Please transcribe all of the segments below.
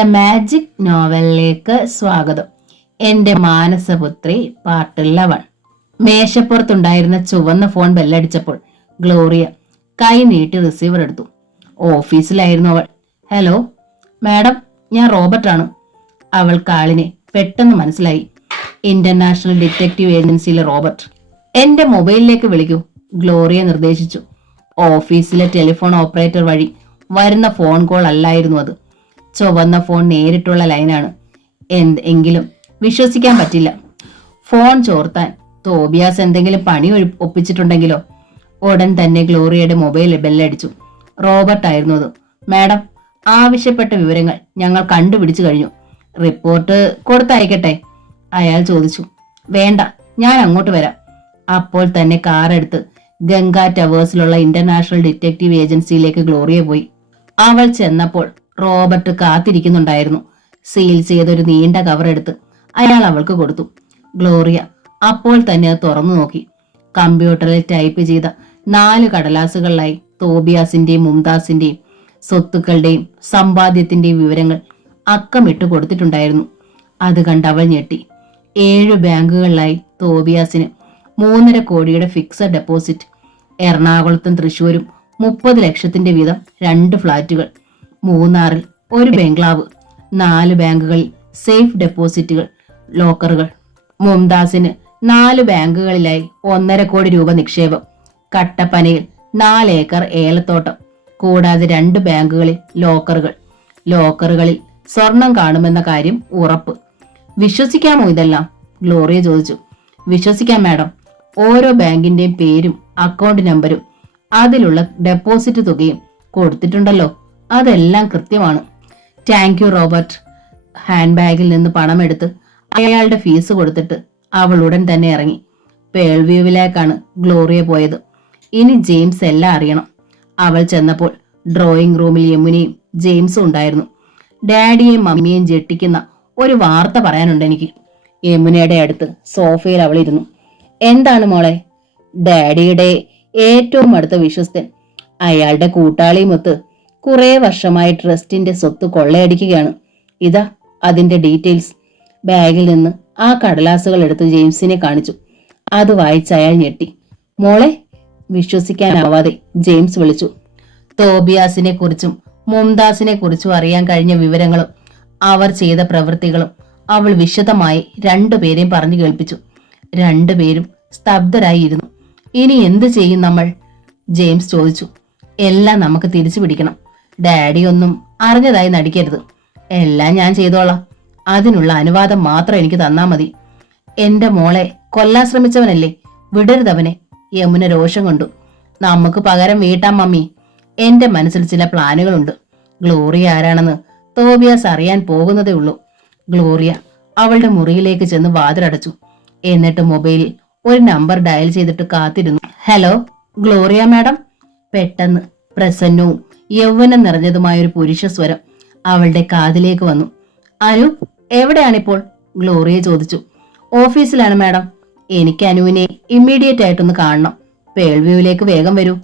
A magic നോവലിലേക്ക് സ്വാഗതം. എന്റെ Manasaputhri part 11. മേശപ്പുറത്തുണ്ടായിരുന്ന ചുവന്ന ഫോൺ ബെല്ലടിച്ചപ്പോൾ ഗ്ലോറിയ കൈ നീട്ടി റിസീവർ എടുത്തു. ഓഫീസിലായിരുന്നു അവൾ. ഹലോ മാഡം, ഞാൻ റോബർട്ടാണ്. അവൾക്ക് ആളിനെ പെട്ടെന്ന് മനസ്സിലായി. ഇന്റർനാഷണൽ ഡിറ്റക്റ്റീവ് ഏജൻസിയിലെ റോബർട്ട്. എന്റെ മൊബൈലിലേക്ക് വിളിക്കൂ, ഗ്ലോറിയ നിർദ്ദേശിച്ചു. ഓഫീസിലെ ടെലിഫോൺ ഓപ്പറേറ്റർ വഴി വരുന്ന ഫോൺ കോൾ അല്ലായിരുന്നു അത്. ചുവന്ന ഫോൺ നേരിട്ടുള്ള ലൈനാണ്. എങ്കിലും വിശ്വസിക്കാൻ പറ്റില്ല. ഫോൺ ചോർത്താൻ തോബിയാസ് എന്തെങ്കിലും പണി ഒപ്പിച്ചിട്ടുണ്ടെങ്കിലോ? ഉടൻ തന്നെ ഗ്ലോറിയയുടെ മൊബൈൽ ബെല്ലടിച്ചു. റോബർട്ട് ആയിരുന്നു അത്. മാഡം, ആവശ്യപ്പെട്ട വിവരങ്ങൾ ഞങ്ങൾ കണ്ടുപിടിച്ചു കഴിഞ്ഞു. റിപ്പോർട്ട് കൊടുത്തയക്കട്ടെ? അയാൾ ചോദിച്ചു. വേണ്ട, ഞാൻ അങ്ങോട്ട് വരാം. അപ്പോൾ തന്നെ കാറെടുത്ത് ഗംഗാ ടവേഴ്സിലുള്ള ഇന്റർനാഷണൽ ഡിറ്റക്റ്റീവ് ഏജൻസിയിലേക്ക് ഗ്ലോറിയ പോയി. അവൾ ചെന്നപ്പോൾ റോബർട്ട് കാത്തിരിക്കുന്നുണ്ടായിരുന്നു. സീൽ ചെയ്തൊരു നീണ്ട കവർ എടുത്ത് അയാൾ അവൾക്ക് കൊടുത്തു. ഗ്ലോറിയ അപ്പോൾ തന്നെ അത് തുറന്നു നോക്കി. കമ്പ്യൂട്ടറിൽ ടൈപ്പ് ചെയ്ത 4 കടലാസുകളിലായി തോബിയാസിന്റെയും മുംതാസിന്റെയും സ്വത്തുക്കളുടെയും സമ്പാദ്യത്തിന്റെയും വിവരങ്ങൾ അക്കമിട്ട് കൊടുത്തിട്ടുണ്ടായിരുന്നു. അത് കണ്ട് അവൾ ഞെട്ടി. 7 ബാങ്കുകളിലായി തോബിയാസിന് 3.5 കോടിയുടെ ഫിക്സഡ് ഡെപ്പോസിറ്റ്. എറണാകുളത്തും തൃശൂരും 30 ലക്ഷത്തിന്റെ വീതം 2 ഫ്ളാറ്റുകൾ. മൂന്നാറിൽ ഒരു ബംഗ്ലാവ്. 4 ബാങ്കുകളിൽ സേഫ് ഡെപ്പോസിറ്റുകൾ, ലോക്കറുകൾ. മുംതാസിന് 4 ബാങ്കുകളിലായി 1.5 കോടി രൂപ നിക്ഷേപം. കട്ടപ്പനയിൽ 4 ഏക്കർ ഏലത്തോട്ടം. കൂടാതെ 2 ബാങ്കുകളിൽ ലോക്കറുകൾ. ലോക്കറുകളിൽ സ്വർണം കാണുമെന്ന കാര്യം ഉറപ്പ്. വിശ്വസിക്കാമോ ഇതെല്ലാം? ഗ്ലോറിയ ചോദിച്ചു. വിശ്വസിക്കാം മാഡം. ഓരോ ബാങ്കിന്റെയും പേരും അക്കൗണ്ട് നമ്പരും അതിലുള്ള ഡെപ്പോസിറ്റ് തുകയും കൊടുത്തിട്ടുണ്ടല്ലോ. അതെല്ലാം കൃത്യമാണ്. Thank you Robert. ഹാൻഡ് ബാഗിൽ നിന്ന് പണമെടുത്ത് അയാളുടെ ഫീസ് കൊടുത്തിട്ട് അവൾ ഉടൻ തന്നെ ഇറങ്ങി. പേൾവ്യൂവിലേക്കാണ് ഗ്ലോറിയ പോയത്. ഇനി ജെയിംസ് എല്ലാം അറിയണം. അവൾ ചെന്നപ്പോൾ ഡ്രോയിങ് റൂമിൽ യമുനയും ജെയിംസും ഉണ്ടായിരുന്നു. ഡാഡിയെയും മമ്മിയെയും ജെട്ടിക്കുന്ന ഒരു വാർത്ത പറയാനുണ്ട് എനിക്ക്. യമുനയുടെ അടുത്ത് സോഫയിൽ അവൾ ഇരുന്നു. എന്താണ് മോളെ? ഡാഡിയുടെ ഏറ്റവും അടുത്ത വിശ്വസ്തൻ, അയാളുടെ കൂട്ടാളിയുമൊത്ത് കുറെ വർഷമായി ട്രസ്റ്റിന്റെ സ്വത്ത് കൊള്ളയടിക്കുകയാണ്. ഇതാ അതിന്റെ ഡീറ്റെയിൽസ്. ബാഗിൽ നിന്ന് ആ കടലാസുകൾ എടുത്ത് ജെയിംസിനെ കാണിച്ചു. അത് വായിച്ച് അയാൾ ഞെട്ടി. മോളെ? വിശ്വസിക്കാനാവാതെ ജെയിംസ് വിളിച്ചു. തോബിയാസിനെ കുറിച്ചും മുംതാസിനെ കുറിച്ചും അറിയാൻ കഴിഞ്ഞ വിവരങ്ങളും അവർ ചെയ്ത പ്രവൃത്തികളും അവൾ വിശദമായി 2 പേരെയും പറഞ്ഞു കേൾപ്പിച്ചു. 2 പേരും സ്തബ്ധരായിരുന്നു. ഇനി എന്ത് ചെയ്യും നമ്മൾ? ജെയിംസ് ചോദിച്ചു. എല്ലാം നമുക്ക് തിരിച്ചു പിടിക്കണം. ഡാഡി ഒന്നും അറിഞ്ഞതായി നടിക്കരുത്. എല്ലാം ഞാൻ ചെയ്തോളാം. അതിനുള്ള അനുവാദം മാത്രം എനിക്ക് തന്നാ മതി. എന്റെ മോളെ കൊല്ലാൻ ശ്രമിച്ചവനല്ലേ, വിടരുതവനെ. യമുന രോഷം കൊണ്ടു. നമുക്ക് പകരം വീട്ടാം മമ്മി. എന്റെ മനസ്സിൽ ചില പ്ലാനുകളുണ്ട്. ഗ്ലോറിയ ആരാണെന്ന് തോബിയാസ് അറിയാൻ പോകുന്നതേ ഉള്ളൂ. ഗ്ലോറിയ അവളുടെ മുറിയിലേക്ക് ചെന്ന് വാതിലടച്ചു. എന്നിട്ട് മൊബൈലിൽ ഒരു നമ്പർ ഡയൽ ചെയ്തിട്ട് കാത്തിരുന്നു. Hello, Gloria madam. പെട്ടെന്ന് പ്രസന്നവും യൗവനം നിറഞ്ഞതുമായൊരു പുരുഷ സ്വരം അവളുടെ കാതിലേക്ക് വന്നു. അനു എവിടെയാണിപ്പോൾ? ഗ്ലോറിയ ചോദിച്ചു. ഓഫീസിലാണ് മാഡം. എനിക്ക് അനുവിനെ ഇമ്മീഡിയറ്റ് ആയിട്ടൊന്ന് കാണണം. പേൾവ്യൂവിലേക്ക് വേഗം വരൂ.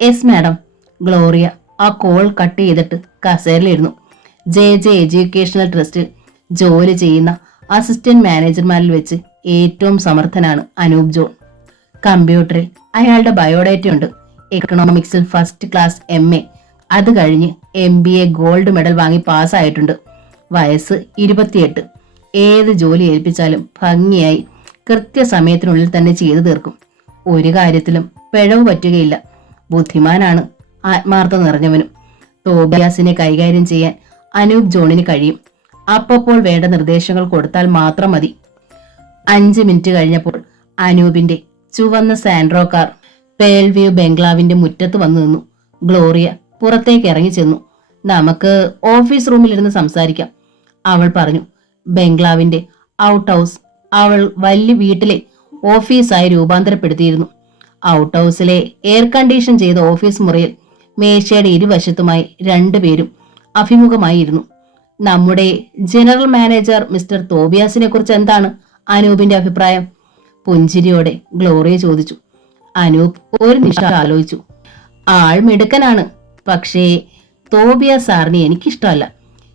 Yes madam. ഗ്ലോറിയ ആ കോൾ കട്ട് ചെയ്തിട്ട് കസേരയിലിരുന്നു. JJ എഡ്യൂക്കേഷണൽ ട്രസ്റ്റിൽ ജോലി ചെയ്യുന്ന അസിസ്റ്റന്റ് മാനേജർമാരിൽ വെച്ച് ഏറ്റവും സമർത്ഥനാണ് അനൂപ് ജോൺ. കമ്പ്യൂട്ടറിൽ അയാളുടെ ബയോഡേറ്റയുണ്ട്. എക്കണോമിക്സിൽ ഫസ്റ്റ് ക്ലാസ് MA. അത് കഴിഞ്ഞ് MBA ഗോൾഡ് മെഡൽ വാങ്ങി പാസ്സായിട്ടുണ്ട്. വയസ്സ് 28. ഏത് ജോലി ഏൽപ്പിച്ചാലും ഭംഗിയായി കൃത്യസമയത്തിനുള്ളിൽ തന്നെ ചെയ്തു തീർക്കും. ഒരു കാര്യത്തിലും പിഴവ് പറ്റുകയില്ല. ബുദ്ധിമാനാണ്, ആത്മാർത്ഥത നിറഞ്ഞവനും. തോബിയാസിനെ കൈകാര്യം ചെയ്യാൻ അനൂപ് ജോണിന് കഴിയും. അപ്പോൾ വേണ്ട നിർദ്ദേശങ്ങൾ കൊടുത്താൽ മാത്രം മതി. 5 മിനിറ്റ് കഴിഞ്ഞപ്പോൾ അനൂപിന്റെ ചുവന്ന സാൻഡ്രോ കാർ പേൾവ്യൂ ബംഗ്ലാവിന്റെ മുറ്റത്ത് വന്നു നിന്നു. ഗ്ലോറിയ പുറത്തേക്ക് ഇറങ്ങി ചെന്നു. നമുക്ക് ഓഫീസ് റൂമിലിരുന്ന് സംസാരിക്കാം, അവൾ പറഞ്ഞു. ബംഗ്ലാവിന്റെ ഔട്ട് ഹൗസ് അവൾ വലിയ വീട്ടിലെ ഓഫീസായി രൂപാന്തരപ്പെടുത്തിയിരുന്നു. ഔട്ട് ഹൗസിലെ എയർ കണ്ടീഷൻ ചെയ്ത ഓഫീസ് മുറിയിൽ മേശയുടെ ഇരുവശത്തുമായി 2 പേരും അഭിമുഖമായിരുന്നു. നമ്മുടെ ജനറൽ മാനേജർ മിസ്റ്റർ തോബിയാസിനെ കുറിച്ച് എന്താണ് അനൂപിന്റെ അഭിപ്രായം? പുഞ്ചിരിയോടെ ഗ്ലോറിയ ചോദിച്ചു. അനൂപ് ഒരു നിമിഷം ആലോചിച്ചു. ആൾ മിടുക്കനാണ്, പക്ഷേ തോബിയാസ് സാറിനെ എനിക്കിഷ്ടമല്ല.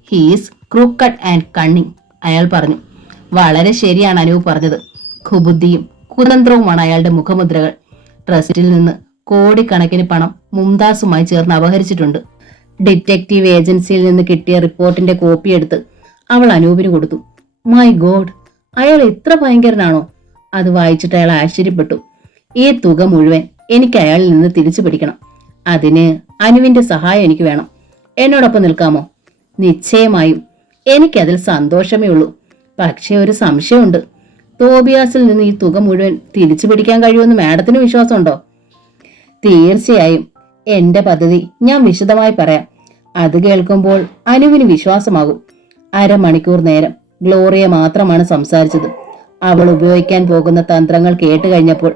ഹീസ് ക്രൂക്കഡ് ആൻഡ് കണ്ണിങ്, അയാൾ പറഞ്ഞു. വളരെ ശരിയാണ് അനൂപ് പറഞ്ഞത്. കുബുദ്ധിയും കുതന്ത്രവുമാണ് അയാളുടെ മുഖമുദ്രകൾ. ട്രസ്റ്റിൽ നിന്ന് കോടിക്കണക്കിന് പണം മുംതാസുമായി ചേർന്ന് അപഹരിച്ചിട്ടുണ്ട്. ഡിറ്റക്റ്റീവ് ഏജൻസിയിൽ നിന്ന് കിട്ടിയ റിപ്പോർട്ടിന്റെ കോപ്പി എടുത്ത് അവൾ അനൂപിന് കൊടുത്തു. മൈ ഗോഡ്, അയാൾ ഇത്ര ഭയങ്കരനാണോ? അത് വായിച്ചിട്ട് അയാൾ ആശ്ചര്യപ്പെട്ടു. ഈ തുക മുഴുവൻ എനിക്ക് അയാളിൽ നിന്ന് തിരിച്ചു പിടിക്കണം. അതിന് അനുവിന്റെ സഹായം എനിക്ക് വേണം. എന്നോടൊപ്പം നിൽക്കാമോ? നിശ്ചയമായും. എനിക്കതിൽ സന്തോഷമേ ഉള്ളൂ. പക്ഷേ ഒരു സംശയമുണ്ട്. തോബിയാസിൽ നിന്ന് ഈ തുക മുഴുവൻ തിരിച്ചു പിടിക്കാൻ കഴിയുമെന്ന് മാഡത്തിന് വിശ്വാസമുണ്ടോ? തീർച്ചയായും. എന്റെ പദ്ധതി ഞാൻ വിശദമായി പറയാം. അത് കേൾക്കുമ്പോൾ അനുവിന് വിശ്വാസമാകും. അരമണിക്കൂർ നേരം ഗ്ലോറിയ മാത്രമാണ് സംസാരിച്ചത്. അവൾ ഉപയോഗിക്കാൻ പോകുന്ന തന്ത്രങ്ങൾ കേട്ട് കഴിഞ്ഞപ്പോൾ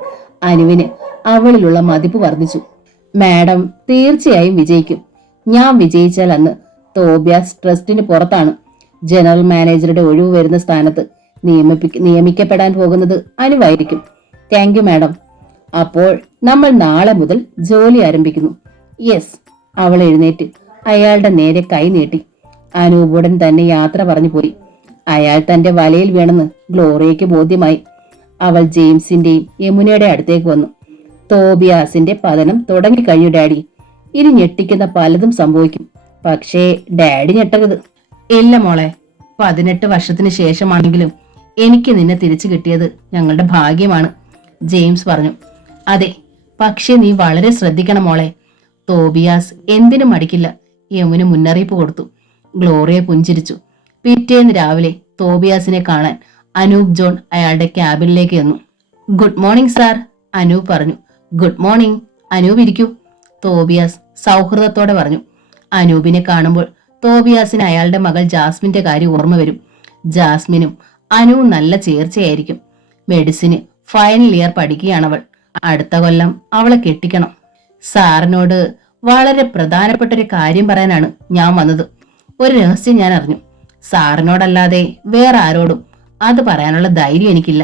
അനുവിന് അവളിലുള്ള മതിപ്പ് വർദ്ധിച്ചു. മാഡം തീർച്ചയായും വിജയിക്കും. ഞാൻ വിജയിച്ചാൽ അന്ന് തോബിയാസ് ട്രസ്റ്റിന് പുറത്താണ്. ജനറൽ മാനേജറുടെ ഒഴിവ് വരുന്ന സ്ഥാനത്ത് നിയമിക്കപ്പെടാൻ പോകുന്നത് അനുവായിരിക്കും. Thank you madam. അപ്പോൾ നമ്മൾ നാളെ മുതൽ ജോലി ആരംഭിക്കുന്നു. യെസ്. അവൾ എഴുന്നേറ്റ് അയാളുടെ നേരെ കൈ നീട്ടി. അനൂപുടൻ തന്നെ യാത്ര പറഞ്ഞു പോയി. അയാൾ തന്റെ വലയിൽ വീണെന്ന് ഗ്ലോറിയയ്ക്ക് ബോധ്യമായി. അവൾ ജെയിംസിന്റെയും യമുനയുടെ അടുത്തേക്ക് വന്നു. തോബിയാസിന്റെ പതനം തുടങ്ങിക്കഴിഞ്ഞു ഡാഡി. ഇനി ഞെട്ടിക്കുന്ന പലതും സംഭവിക്കും. പക്ഷേ ഡാഡി ഞെട്ടരുത്. ഇല്ല മോളെ, 18 വർഷത്തിന് ശേഷമാണെങ്കിലും എനിക്ക് നിന്നെ തിരിച്ചു കിട്ടിയത് ഞങ്ങളുടെ ഭാഗ്യമാണ്, ജെയിംസ് പറഞ്ഞു. അതെ, പക്ഷെ നീ വളരെ ശ്രദ്ധിക്കണം മോളെ. തോബിയാസ് എന്തിനും മടിക്കില്ല, യമുന മുന്നറിയിപ്പ് കൊടുത്തു. ഗ്ലോറിയ പുഞ്ചിരിച്ചു. പിറ്റേന്ന് രാവിലെ തോബിയാസിനെ കാണാൻ അനൂപ് ജോൺ അയാളുടെ ക്യാബിനിലേക്ക് വന്നു. ഗുഡ് മോർണിംഗ് സാർ, അനൂപ് പറഞ്ഞു. Good morning. അനൂപ് ഇരിക്കൂ, തോബിയാസ് സൗഹൃദത്തോടെ പറഞ്ഞു. അനൂപിനെ കാണുമ്പോൾ തോബിയാസിന് അയാളുടെ മകൾ ജാസ്മിന്റെ കാര്യം ഓർമ്മ വരും. ജാസ്മിനും അനുവും നല്ല ചേർച്ചയായിരിക്കും. മെഡിസിന് ഫൈനൽ ഇയർ പഠിക്കുകയാണവൾ. അടുത്ത കൊല്ലം അവളെ കെട്ടിക്കണം. സാറിനോട് വളരെ പ്രധാനപ്പെട്ട ഒരു കാര്യം പറയാനാണ് ഞാൻ വന്നത്. ഒരു രഹസ്യം ഞാൻ അറിഞ്ഞു. സാറിനോടല്ലാതെ വേറെ ആരോടും അത് പറയാനുള്ള ധൈര്യം എനിക്കില്ല.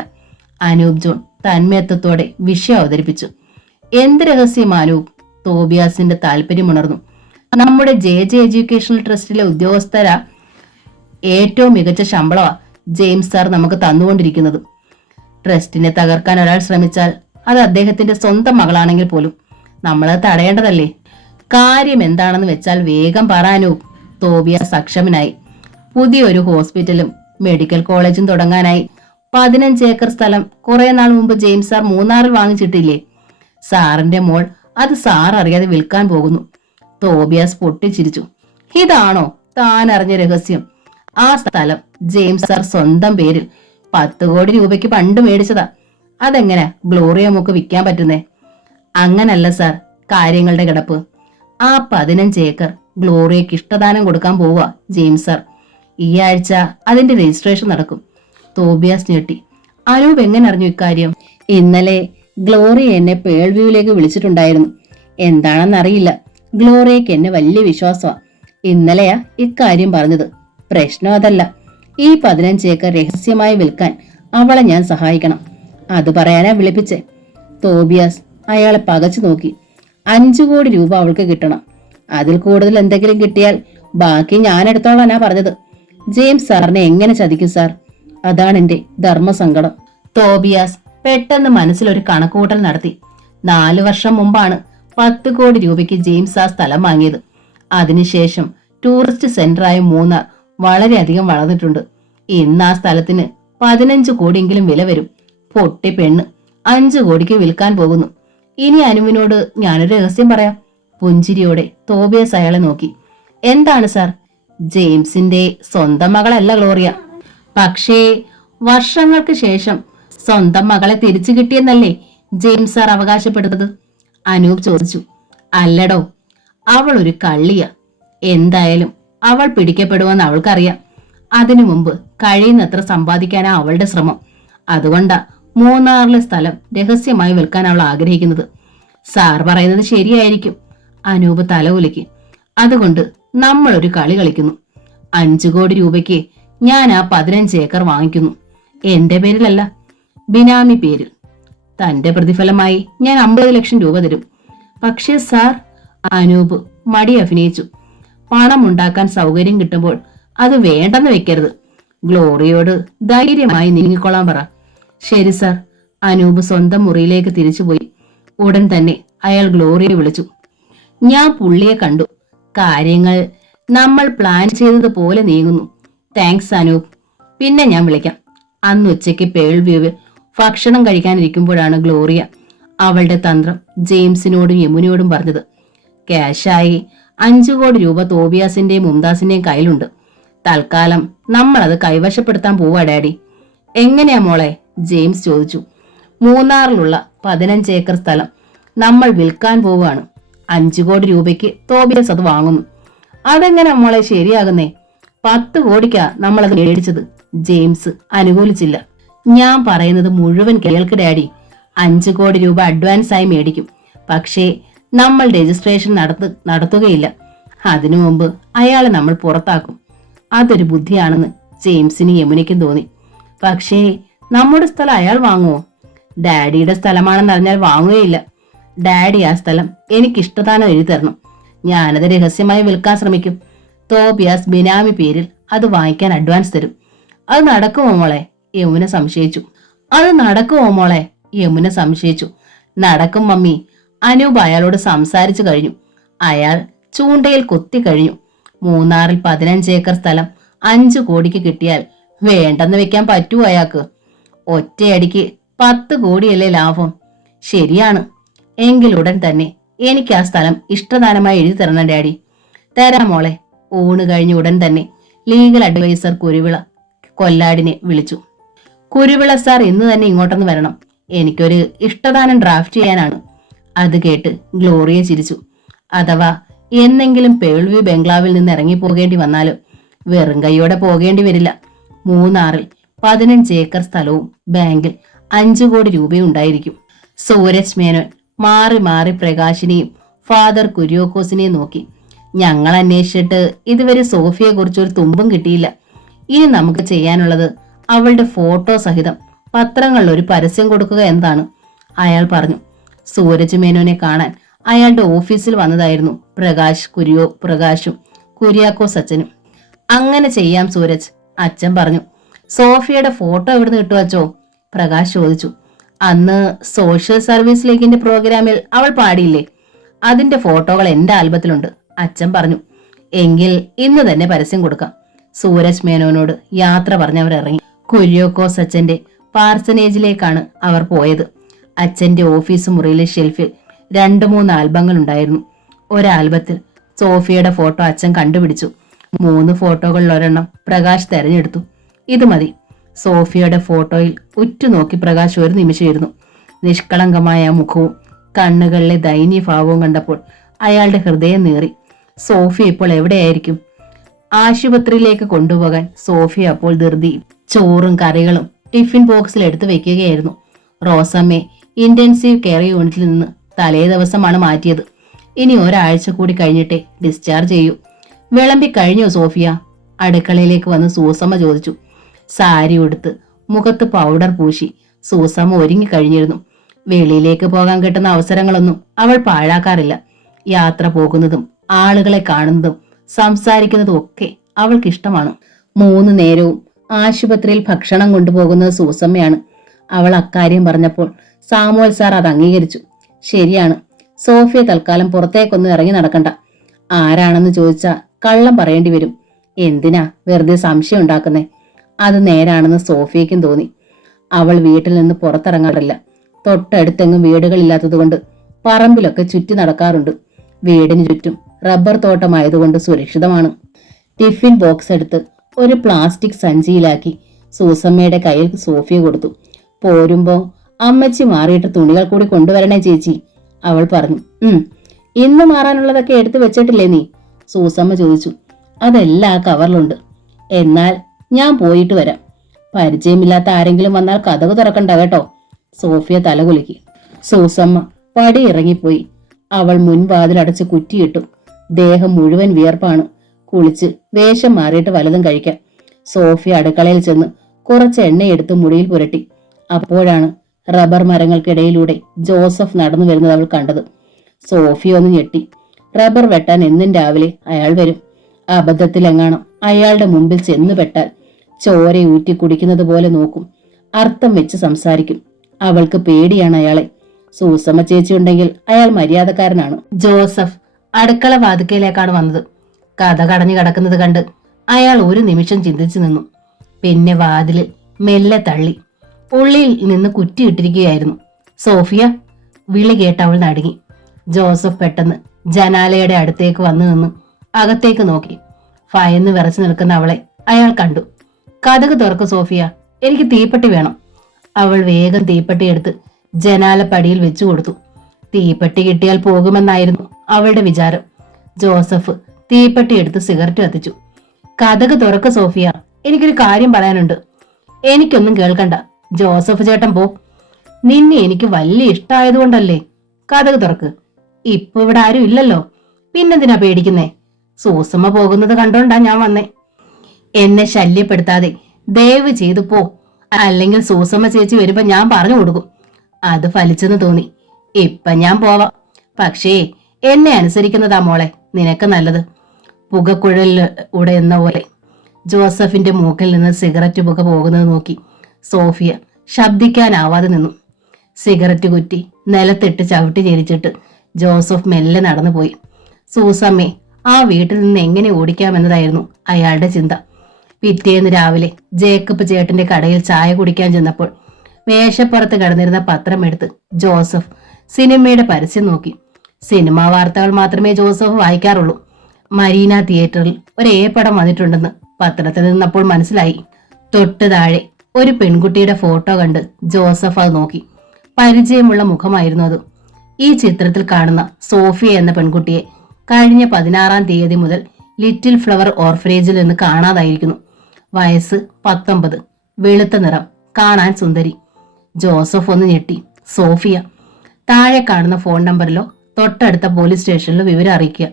അനൂപ് ജോൺ തന്മയത്വത്തോടെ വിഷയം അവതരിപ്പിച്ചു. എന്ത് രഹസ്യം അനൂപ്? തോബിയാസിന്റെ താല്പര്യമുണർന്നു. നമ്മുടെ JJ എഡ്യൂക്കേഷണൽ ട്രസ്റ്റിലെ ഉദ്യോഗസ്ഥരാ ഏറ്റവും മികച്ച ശമ്പളമാ ജെയിംസ് സാർ നമുക്ക് തന്നുകൊണ്ടിരിക്കുന്നത്. ട്രസ്റ്റിനെ തകർക്കാൻ ഒരാൾ ശ്രമിച്ചാൽ അത് അദ്ദേഹത്തിന്റെ സ്വന്തം മകളാണെങ്കിൽ പോലും നമ്മളത് തടയേണ്ടതല്ലേ? കാര്യം എന്താണെന്ന് വെച്ചാൽ വേഗം പറയാനൂ. തോബിയാസ് അക്ഷമനായി. പുതിയൊരു ഹോസ്പിറ്റലും മെഡിക്കൽ കോളേജും തുടങ്ങാനായി 15 ഏക്കർ സ്ഥലം കുറെ നാൾ മുമ്പ് ജെയിംസ് സാർ മൂന്നാറിൽ വാങ്ങിച്ചിട്ടില്ലേ? സാറിന്റെ മോൾ അത് സാർ അറിയാതെ വിൽക്കാൻ പോകുന്നു. തോബിയാസ് പൊട്ടിച്ചിരിച്ചു. ഇതാണോ താൻ അറിഞ്ഞ രഹസ്യം? ആ സ്ഥലം ജെയിംസ് സാർ സ്വന്തം പേരിൽ 10 കോടി രൂപയ്ക്ക് പണ്ട് മേടിച്ചതാ. അതെങ്ങനെ ഗ്ലോറിയ മോക്ക് വിൽക്കാൻ പറ്റുന്നേ? അങ്ങനല്ല സാർ കാര്യങ്ങളുടെ കിടപ്പ്. ആ 15 ഏക്കർ ഗ്ലോറിയക്ക് ഇഷ്ടദാനം കൊടുക്കാൻ പോവുക ജെയിംസ് സാർ. ഈ ആഴ്ച അതിന്റെ രജിസ്ട്രേഷൻ നടക്കും. തോബിയാസ് ഞെട്ടി. അനൂപ് എങ്ങനെ അറിഞ്ഞു ഇക്കാര്യം? ഇന്നലെ ഗ്ലോറിയ എന്നെ പേൾവ്യൂവിലേക്ക് വിളിച്ചിട്ടുണ്ടായിരുന്നു. എന്താണെന്നറിയില്ല, ഗ്ലോറിയക്ക് എന്നെ വലിയ വിശ്വാസമാണ്. ഇന്നലെയാ ഇക്കാര്യം പറഞ്ഞത്. പ്രശ്നം അതല്ല, ഈ 15 ഏക്കർ രഹസ്യമായി വിൽക്കാൻ അവളെ ഞാൻ സഹായിക്കണം. അത് പറയാനാ വിളിപ്പിച്ചേ. തോബിയാസ് അയാളെ പകച്ചു നോക്കി. 5 കോടി രൂപ അവൾക്ക് കിട്ടണം. അതിൽ കൂടുതൽ എന്തെങ്കിലും കിട്ടിയാൽ ബാക്കി ഞാൻ എടുത്തോളാനാ പറഞ്ഞത്. ജെയിംസ് സാറിനെ എങ്ങനെ ചതിക്കും സാർ? അതാണ് എന്റെ ധർമ്മസങ്കടം. തോബിയാസ് പെട്ടെന്ന് മനസ്സിലൊരു കണക്കുകൂട്ടൽ നടത്തി. 4 വർഷം മുമ്പാണ് 10 കോടി രൂപയ്ക്ക് ജെയിംസ് ആ സ്ഥലം വാങ്ങിയത്. അതിനുശേഷം ടൂറിസ്റ്റ് സെന്ററായ മൂന്നാർ വളരെയധികം വളർന്നിട്ടുണ്ട്. ഇന്ന് ആ സ്ഥലത്തിന് 15 കോടിയെങ്കിലും വില വരും. പൊട്ടി പെണ്ണ് 5 കോടിക്ക് വിൽക്കാൻ പോകുന്നു. ഇനി അനുവിനോട് ഞാനൊരു രഹസ്യം പറയാം. പുഞ്ചിരിയോടെ തോബിയാസ് അയാളെ നോക്കി. എന്താണ് സാർ? ജെയിംസിന്റെ സ്വന്തം മകളല്ല ഗ്ലോറിയ. പക്ഷേ വർഷങ്ങൾക്ക് ശേഷം സ്വന്തം മകളെ തിരിച്ചു കിട്ടിയെന്നല്ലേ ജെയിംസ് സാർ അവകാശപ്പെടുന്നത്? അനൂപ് ചോദിച്ചു. അല്ലടോ, അവൾ ഒരു കള്ളിയാ. എന്തായാലും അവൾ പിടിക്കപ്പെടുമെന്ന് അവൾക്കറിയാം. അതിനു മുമ്പ് കഴിയുന്നത്ര സമ്പാദിക്കാനാ അവളുടെ ശ്രമം. അതുകൊണ്ടാ മൂന്നാറിലെ സ്ഥലം രഹസ്യമായി വിൽക്കാൻ അവൾ ആഗ്രഹിക്കുന്നത്. സാർ പറയുന്നത് ശരിയായിരിക്കും. അനൂപ് തല ഉലക്കി. അതുകൊണ്ട് നമ്മളൊരു കളി കളിക്കുന്നു. 5 കോടി രൂപയ്ക്ക് ഞാൻ ആ 15 ഏക്കർ വാങ്ങിക്കുന്നു. എന്റെ പേരിലല്ല, ബിനാമി പേരിൽ. തന്റെ പ്രതിഫലമായി ഞാൻ 50 ലക്ഷം രൂപ തരും. പക്ഷേ സാർ, അനൂപ് മടി അഭിനയിച്ചു. പണം ഉണ്ടാക്കാൻ സൗകര്യം കിട്ടുമ്പോൾ അത് വേണ്ടെന്ന് വെക്കരുത്. ഗ്ലോറിയോട് ധൈര്യമായി നീങ്ങിക്കൊള്ളാൻ പറ. ശരി സർ. അനൂപ് സ്വന്തം മുറിയിലേക്ക് തിരിച്ചുപോയി. ഉടൻ തന്നെ അയാൾ ഗ്ലോറിയെ വിളിച്ചു. ഞാൻ പുള്ളിയെ കണ്ടു. കാര്യങ്ങൾ നമ്മൾ പ്ലാൻ ചെയ്തതുപോലെ നീങ്ങുന്നു. താങ്ക്സ് അനൂപ്. പിന്നെ ഞാൻ വിളിക്കാം. അന്ന് ഉച്ചയ്ക്ക് പേൾ വ്യൂവിൽ ഭക്ഷണം കഴിക്കാനിരിക്കുമ്പോഴാണ് ഗ്ലോറിയ അവളുടെ തന്ത്രം ജെയിംസിനോടും യമുനയോടും പറഞ്ഞത്. ക്യാഷായി 5 കോടി രൂപ തോബിയാസിന്റെയും മുംതാസിന്റെയും കയ്യിലുണ്ട്. തൽക്കാലം നമ്മളത് കൈവശപ്പെടുത്താൻ പോവാ ഡാഡി. എങ്ങനെയാ മോളെ? ജെയിംസ് ചോദിച്ചു. മൂന്നാറിലുള്ള 15 ഏക്കർ സ്ഥലം നമ്മൾ വിൽക്കാൻ പോവുകയാണ്. 5 കോടി രൂപയ്ക്ക് തോബിയാസ് അത് വാങ്ങുന്നു. അതെങ്ങനെ മോളെ ശരിയാകുന്നേ? 10 കോടിക്കാ നമ്മളത് മേടിച്ചത്. ജെയിംസ് അനുകൂലിച്ചില്ല. ഞാൻ പറയുന്നത് മുഴുവൻ കേൾക്ക് ഡാഡി. 5 കോടി രൂപ അഡ്വാൻസ് ആയി മേടിക്കും. പക്ഷേ നമ്മൾ രജിസ്ട്രേഷൻ നടത്തുകയില്ല. അതിനു മുമ്പ് അയാളെ നമ്മൾ പുറത്താക്കും. അതൊരു ബുദ്ധിയാണെന്ന് ജെയിംസിന് യമുനയ്ക്കും തോന്നി. പക്ഷേ നമ്മുടെ സ്ഥലം അയാൾ വാങ്ങുമോ? ഡാഡിയുടെ സ്ഥലമാണെന്ന് അറിഞ്ഞാൽ വാങ്ങുകയില്ല. ഡാഡി ആ സ്ഥലം എനിക്ക് ഇഷ്ടദാനം എഴുതി തരണം. ഞാനത് രഹസ്യമായി വിൽക്കാൻ ശ്രമിക്കും. തോബിയാസ് ബിനാമി പേരിൽ അത് വാങ്ങിക്കാൻ അഡ്വാൻസ് തരും. അത് നടക്കുമോ മോളെ? യമുന സംശയിച്ചു. അത് നടക്കുമോ മോളെ? യമുന സംശയിച്ചു. നടക്കും മമ്മി. അനൂപ് അയാളോട് സംസാരിച്ചു കഴിഞ്ഞു. അയാൾ ചൂണ്ടയിൽ കൊത്തി കഴിഞ്ഞു. മൂന്നാറിൽ 15 ഏക്കർ സ്ഥലം 5 കോടിക്ക് കിട്ടിയാൽ വേണ്ടെന്ന് വെക്കാൻ പറ്റുമോ അയാൾക്ക്? ഒറ്റയടിക്ക് 10 കോടിയല്ലേ ലാഭം? ശരിയാണ്. എങ്കിലുടൻ തന്നെ എനിക്ക് ആ സ്ഥലം ഇഷ്ടദാനമായി എഴുതി തരണം ഡാഡി. തരാം മോളെ. ഊണ് കഴിഞ്ഞ ഉടൻ തന്നെ ലീഗൽ അഡ്വൈസർ കുരുവിള കൊല്ലാടിനെ വിളിച്ചു. കുരുവിള സാർ ഇന്ന് തന്നെ ഇങ്ങോട്ടൊന്ന് വരണം. എനിക്കൊരു ഇഷ്ടദാനം ഡ്രാഫ്റ്റ് ചെയ്യാനാണ്. അത് കേട്ട് ഗ്ലോറിയ ചിരിച്ചു. അഥവാ എന്നെങ്കിലും പേൾവ്യൂ ബംഗ്ലാവിൽ നിന്ന് ഇറങ്ങി പോകേണ്ടി വന്നാലും വെറും കൈയോടെ പോകേണ്ടി വരില്ല. മൂന്നാറിൽ 15 ഏക്കർ സ്ഥലവും ബാങ്കിൽ 5 കോടി രൂപയും ഉണ്ടായിരിക്കും. സൂരജ് മേനോൻ മാറി മാറി പ്രകാശിനെയും ഫാദർ കുര്യോക്കോസിനെയും നോക്കി. ഞങ്ങൾ അന്വേഷിച്ചിട്ട് ഇതുവരെ സോഫിയെ കുറിച്ച് ഒരു തുമ്പും കിട്ടിയില്ല. ഇനി നമുക്ക് ചെയ്യാനുള്ളത് അവളുടെ ഫോട്ടോ സഹിതം പത്രങ്ങളിൽ ഒരു പരസ്യം കൊടുക്കുക എന്നതാണ്, അയാൾ പറഞ്ഞു. സൂരജ് മേനോനെ കാണാൻ അയാളുടെ ഓഫീസിൽ വന്നതായിരുന്നു പ്രകാശും കുര്യാക്കോസ് അച്ഛനും. അങ്ങനെ ചെയ്യാം സൂരജ്, അച്ഛൻ പറഞ്ഞു. സോഫിയയുടെ ഫോട്ടോ എവിടുന്ന് കിട്ടുവച്ചോ? പ്രകാശ് ചോദിച്ചു. അന്ന് സോഷ്യൽ സർവീസ് ലീഗിന്റെ പ്രോഗ്രാമിൽ അവൾ പാടിയില്ലേ? അതിന്റെ ഫോട്ടോകൾ എന്റെ ആൽബത്തിലുണ്ട്, അച്ഛൻ പറഞ്ഞു. എങ്കിൽ ഇന്ന് തന്നെ പരസ്യം കൊടുക്കാം. സൂരജ് മേനോനോട് യാത്ര പറഞ്ഞവർ ഇറങ്ങി. കുര്യോക്കോസ് അച്ഛന്റെ പാർസനേജിലേക്കാണ് അവർ പോയത്. അച്ഛന്റെ ഓഫീസ് മുറിയിലെ ഷെൽഫിൽ 2-3 ആൽബങ്ങൾ ഉണ്ടായിരുന്നു. ഒരാൽബത്തിൽ സോഫിയയുടെ ഫോട്ടോ അച്ഛൻ കണ്ടുപിടിച്ചു. 3 ഫോട്ടോകളിൽ ഒരെണ്ണം പ്രകാശ് തെരഞ്ഞെടുത്തു. ഇത് മതി. സോഫിയയുടെ ഫോട്ടോയിൽ ഉറ്റുനോക്കി പ്രകാശ് ഒരു നിമിഷം ഇരുന്നു. നിഷ്കളങ്കമായ മുഖവും കണ്ണുകളിലെ ദയനീയ ഭാവവും കണ്ടപ്പോൾ അയാളുടെ ഹൃദയം നീറി. സോഫിയ ഇപ്പോൾ എവിടെയായിരിക്കും? ആശുപത്രിയിലേക്ക് കൊണ്ടുപോകാൻ സോഫിയ അപ്പോൾ ധൃതി ചോറും കറികളും ടിഫിൻ ബോക്സിൽ എടുത്തു വെക്കുകയായിരുന്നു. റോസമ്മയെ ഇന്റൻസീവ് കെയർ യൂണിറ്റിൽ നിന്ന് തലേ ദിവസമാണ് മാറ്റിയത്. ഇനി ഒരാഴ്ച കൂടി കഴിഞ്ഞിട്ടേ ഡിസ്ചാർജ് ചെയ്യൂ. വിളമ്പി കഴിഞ്ഞോ സോഫിയ? അടുക്കളയിലേക്ക് വന്ന് സൂസമ്മ ചോദിച്ചു. സാരി ഉടുത്ത് മുഖത്ത് പൗഡർ പൂശി സൂസമ്മ ഒരുങ്ങി കഴിഞ്ഞിരുന്നു. വെളിയിലേക്ക് പോകാൻ കിട്ടുന്ന അവസരങ്ങളൊന്നും അവൾ പാഴാക്കാറില്ല. യാത്ര പോകുന്നതും ആളുകളെ കാണുന്നതും സംസാരിക്കുന്നതും ഒക്കെ അവൾക്കിഷ്ടമാണ്. 3 നേരവും ആശുപത്രിയിൽ ഭക്ഷണം കൊണ്ടുപോകുന്നത് സൂസമ്മയാണ്. അവൾ അക്കാര്യം പറഞ്ഞപ്പോൾ സാമുവൽ സാർ അത് അംഗീകരിച്ചു. ശരിയാണ്, സോഫിയ തൽക്കാലം പുറത്തേക്കൊന്നും ഇറങ്ങി നടക്കണ്ട. ആരാണെന്ന് ചോദിച്ചാ കള്ളം പറയേണ്ടി വരും. എന്തിനാ വെറുതെ സംശയം ഉണ്ടാക്കുന്നേ? അത് നേരാണെന്ന് സോഫിയയ്ക്കും തോന്നി. അവൾ വീട്ടിൽ നിന്ന് പുറത്തിറങ്ങാറില്ല. തൊട്ടടുത്തെങ്ങും വീടുകളില്ലാത്തതുകൊണ്ട് പറമ്പിലൊക്കെ ചുറ്റി നടക്കാറുണ്ട്. വീടിന് ചുറ്റും റബ്ബർ തോട്ടമായതുകൊണ്ട് സുരക്ഷിതമാണ്. ടിഫിൻ ബോക്സ് എടുത്ത് ഒരു പ്ലാസ്റ്റിക് സഞ്ചിയിലാക്കി സൂസമ്മയുടെ കയ്യിൽ സോഫിയ കൊടുത്തു. പോരുമ്പോ അമ്മച്ചി മാറിയിട്ട് തുണികൾ കൂടി കൊണ്ടുവരണേ ചേച്ചി, അവൾ പറഞ്ഞു. ഇന്ന് മാറാനുള്ളതൊക്കെ എടുത്തു വെച്ചിട്ടില്ലേ നീ? സൂസമ്മ ചോദിച്ചു. അതെല്ലാം ആ കവറിലുണ്ട്. എന്നാൽ ഞാൻ പോയിട്ട് വരാം. പരിചയമില്ലാത്ത ആരെങ്കിലും വന്നാൽ കതക് തുറക്കണ്ട കേട്ടോ. സോഫിയ തലകുലുക്കി. സൂസമ്മ പടി ഇറങ്ങിപ്പോയി. അവൾ മുൻവാതിലടച്ച് കുറ്റിയിട്ടു. ദേഹം മുഴുവൻ വിയർപ്പാണ്. കുളിച്ച് വേഷം മാറിയിട്ട് വലതും കഴിക്കാം. സോഫിയ അടുക്കളയിൽ ചെന്ന് കുറച്ച് എണ്ണയെടുത്ത് മുടിയിൽ പുരട്ടി. അപ്പോഴാണ് റബ്ബർ മരങ്ങൾക്കിടയിലൂടെ ജോസഫ് നടന്നു വരുന്നത് അവൾ കണ്ടത്. സോഫിയ ഒന്ന് ഞെട്ടി. റബ്ബർ വെട്ടാൻ എന്നും രാവിലെ അയാൾ വരും. അബദ്ധത്തിലെങ്ങാണം അയാളുടെ മുമ്പിൽ ചെന്നുപെട്ടാൽ ചോര ഊറ്റി കുടിക്കുന്നത് പോലെ നോക്കും. അർത്ഥം വെച്ച് സംസാരിക്കും. അവൾക്ക് പേടിയാണ് അയാളെ. സൂസമ്മ ചേച്ചി ഉണ്ടെങ്കിൽ അയാൾ മര്യാദക്കാരനാണ്. ജോസഫ് അടുക്കള വാതിക്കയിലേക്കാണ് വന്നത്. കഥ കടഞ്ഞു കിടക്കുന്നത് കണ്ട് അയാൾ ഒരു നിമിഷം ചിന്തിച്ചു നിന്നു. പിന്നെ വാതിലിൽ മെല്ലെ തള്ളി. ഉള്ളിൽ നിന്ന് കുറ്റിയിട്ടിരിക്കുകയായിരുന്നു. സോഫിയ വിളി കേട്ട് അവൾ നടുങ്ങി. ജോസഫ് പെട്ടെന്ന് ജനാലയുടെ അടുത്തേക്ക് വന്നു നിന്ന് അകത്തേക്ക് നോക്കി. ഭയന്ന് വിറച്ചു നിൽക്കുന്ന അവളെ അയാൾ കണ്ടു. കതക് തുറക്ക് സോഫിയ, എനിക്ക് തീപ്പെട്ടി വേണം. അവൾ വേഗം തീപ്പെട്ടി എടുത്ത് ജനാലപ്പടിയിൽ വെച്ചു കൊടുത്തു. തീപ്പെട്ടി കിട്ടിയാൽ പോകുമെന്നായിരുന്നു അവളുടെ വിചാരം. ജോസഫ് തീപ്പെട്ടി എടുത്ത് സിഗരറ്റ് കത്തിച്ചു. കതക് തുറക്ക് സോഫിയ, എനിക്കൊരു കാര്യം പറയാനുണ്ട്. എനിക്കൊന്നും കേൾക്കണ്ട, ജോസഫ് ചേട്ടൻ പോ. നിന്നെ എനിക്ക് വലിയ ഇഷ്ടമായതുകൊണ്ടല്ലേ. കതക് തുറക്ക്. ഇപ്പൊ ഇവിടെ ആരും ഇല്ലല്ലോ, പിന്നെന്തിനാ പേടിക്കുന്നേ? സൂസമ്മ പോകുന്നത് കണ്ടോണ്ടാ ഞാൻ വന്നേ. എന്നെ ശല്യപ്പെടുത്താതെ ദയവ് ചെയ്തു പോ, അല്ലെങ്കിൽ സൂസമ്മ ചേച്ചി വരുമ്പോ ഞാൻ പറഞ്ഞു കൊടുക്കും. അത് ഫലിച്ചെന്ന് തോന്നി. ഇപ്പൊ ഞാൻ പോവാം. പക്ഷേ എന്നെ അനുസരിക്കുന്നതാ മോളെ നിനക്ക് നല്ലത്. പുകക്കുഴലിലൂടെ എന്ന പോലെ ജോസഫിന്റെ മൂക്കിൽ നിന്ന് സിഗരറ്റ് പുക പോകുന്നത് നോക്കി സോഫിയ ശബ്ദിക്കാനാവാതെ നിന്നു. സിഗരറ്റ് കുറ്റി നിലത്തിട്ട് ചവിട്ടി ഞെരിച്ചിട്ട് ജോസഫ് മെല്ലെ നടന്നുപോയി. സൂസമ്മയെ ആ വീട്ടിൽ നിന്ന് എങ്ങനെ ഓടിക്കാമെന്നതായിരുന്നു അയാളുടെ ചിന്ത. പിറ്റേന്ന് രാവിലെ ജേക്കബ് ചേട്ടന്റെ കടയിൽ ചായ കുടിക്കാൻ ചെന്നപ്പോൾ മേശപ്പുറത്ത് കിടന്നിരുന്ന പത്രം എടുത്ത് ജോസഫ് സിനിമയുടെ പരസ്യം നോക്കി. സിനിമാ വാർത്തകൾ മാത്രമേ ജോസഫ് വായിക്കാറുള്ളൂ. മരീന തിയേറ്ററിൽ ഒരു പടം വന്നിട്ടുണ്ടെന്ന് പത്രത്തിൽ നിന്നപ്പോൾ മനസ്സിലായി. തൊട്ട് താഴെ ഒരു പെൺകുട്ടിയുടെ ഫോട്ടോ കണ്ട് ജോസഫ് അത് നോക്കി. പരിചയമുള്ള മുഖമായിരുന്നു അത്. ഈ ചിത്രത്തിൽ കാണുന്ന സോഫിയ എന്ന പെൺകുട്ടിയെ കഴിഞ്ഞ 16-ാം തീയതി മുതൽ ലിറ്റിൽ ഫ്ലവർ ഓർഫനേജിൽ നിന്ന് കാണാതായിരിക്കുന്നു. വയസ്സ് 19, വെളുത്ത നിറം, കാണാൻ സുന്ദരി. ജോസഫ് ഒന്ന് ഞെട്ടി. സോഫിയ. താഴെ കാണുന്ന ഫോൺ നമ്പറിലോ തൊട്ടടുത്ത പോലീസ് സ്റ്റേഷനിലോ വിവരം അറിയിക്കുക.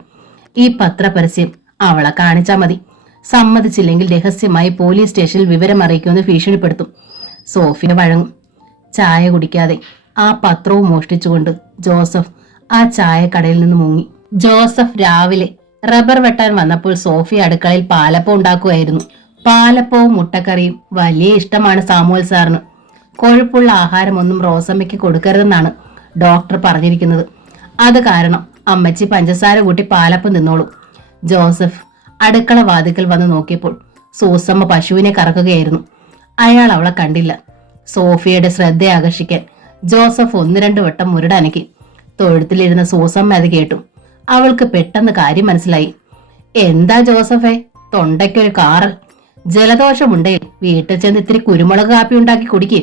ഈ പത്രപരസ്യം അവളെ കാണിച്ചാൽ മതി. സമ്മതിച്ചില്ലെങ്കിൽ രഹസ്യമായി പോലീസ് സ്റ്റേഷനിൽ വിവരം അറിയിക്കുമെന്ന് ഭീഷണിപ്പെടുത്തും. സോഫിയ വഴങ്ങും. ചായ കുടിക്കാതെ ആ പത്രവും മോഷ്ടിച്ചുകൊണ്ട് ജോസഫ് ആ ചായക്കടയിൽ നിന്ന് മുങ്ങി. ജോസഫ് രാവിലെ റബ്ബർ വെട്ടാൻ വന്നപ്പോൾ സോഫിയ അടുക്കളയിൽ പാലപ്പം ഉണ്ടാക്കുകയായിരുന്നു. പാലപ്പവും മുട്ടക്കറിയും വലിയ ഇഷ്ടമാണ് സാമുവൽ സാറിന്. കൊഴുപ്പുള്ള ആഹാരമൊന്നും റോസമ്മയ്ക്ക് കൊടുക്കരുതെന്നാണ് ഡോക്ടർ പറഞ്ഞിരിക്കുന്നത്. അത് കാരണം അമ്മച്ചി പഞ്ചസാര കൂട്ടി പാലപ്പം നിന്നോളും. ജോസഫ് അടുക്കള വാതിക്കൽ വന്ന് നോക്കിയപ്പോൾ സൂസമ്മ പശുവിനെ കറക്കുകയായിരുന്നു. അയാൾ അവളെ കണ്ടില്ല. സോഫിയയുടെ ശ്രദ്ധ ആകർഷിക്കാൻ ജോസഫ് 1-2 വട്ടം മുരടനക്കി. തൊഴുത്തിലിരുന്ന സൂസമ്മ അത് കേട്ടു. അവൾക്ക് പെട്ടെന്ന് കാര്യം മനസ്സിലായി. എന്താ ജോസഫേ, തൊണ്ടയ്ക്കൊരു കാറൽ? ജലദോഷമുണ്ടേ വീട്ടിൽ ചെന്ന് ഇത്തിരി കുരുമുളക് കാപ്പി ഉണ്ടാക്കി കുടിക്കേ.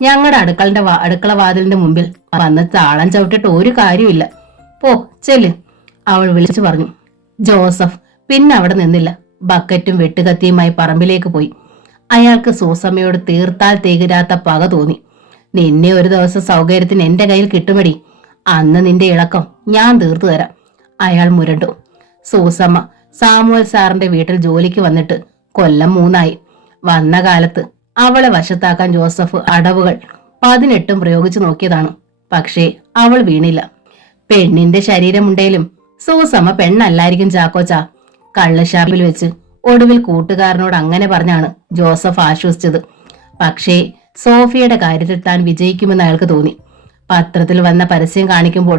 ഞങ്ങളുടെ അടുക്കള വാതിലിന്റെ മുമ്പിൽ വന്ന് താളം ചവിട്ടിട്ട് ഒരു കാര്യമില്ല. പോ ചെല്ല്, അവൾ വിളിച്ചു പറഞ്ഞു. ജോസഫ് പിന്നെ അവിടെ നിന്നില്ല. ബക്കറ്റും വെട്ടുകത്തിയുമായി പറമ്പിലേക്ക് പോയി. അയാൾക്ക് സൂസമ്മയോട് തീർത്താൽ തീരാത്ത പക തോന്നി. നിന്നെ ഒരു ദിവസം സൗകര്യത്തിന് എന്റെ കയ്യിൽ കിട്ടുമടി. അന്ന് നിന്റെ ഇളക്കം ഞാൻ തീർത്തു തരാം. അയാൾ മുരണ്ടു. സൂസമ്മ സാമുവൽ സാറിന്റെ വീട്ടിൽ ജോലിക്ക് വന്നിട്ട് കൊല്ലം 3 വന്ന കാലത്ത് അവളെ വശത്താക്കാൻ ജോസഫ് അടവുകൾ 18 പ്രയോഗിച്ചു നോക്കിയതാണ്. പക്ഷേ അവൾ വീണില്ല. പെണ്ണിന്റെ ശരീരമുണ്ടേലും സൂസമ്മ പെണ്ണല്ലായിരിക്കും ചാക്കോച്ചാ. കള്ളശാപ്പിൽ വെച്ച് ഒടുവിൽ കൂട്ടുകാരനോട് അങ്ങനെ പറഞ്ഞാണ് ജോസഫ് ആശ്വസിച്ചത്. പക്ഷേ സോഫിയയുടെ കാര്യത്തിൽ താൻ വിജയിക്കുമെന്ന് അയാൾക്ക് തോന്നി. പത്രത്തിൽ വന്ന പരസ്യം കാണിക്കുമ്പോൾ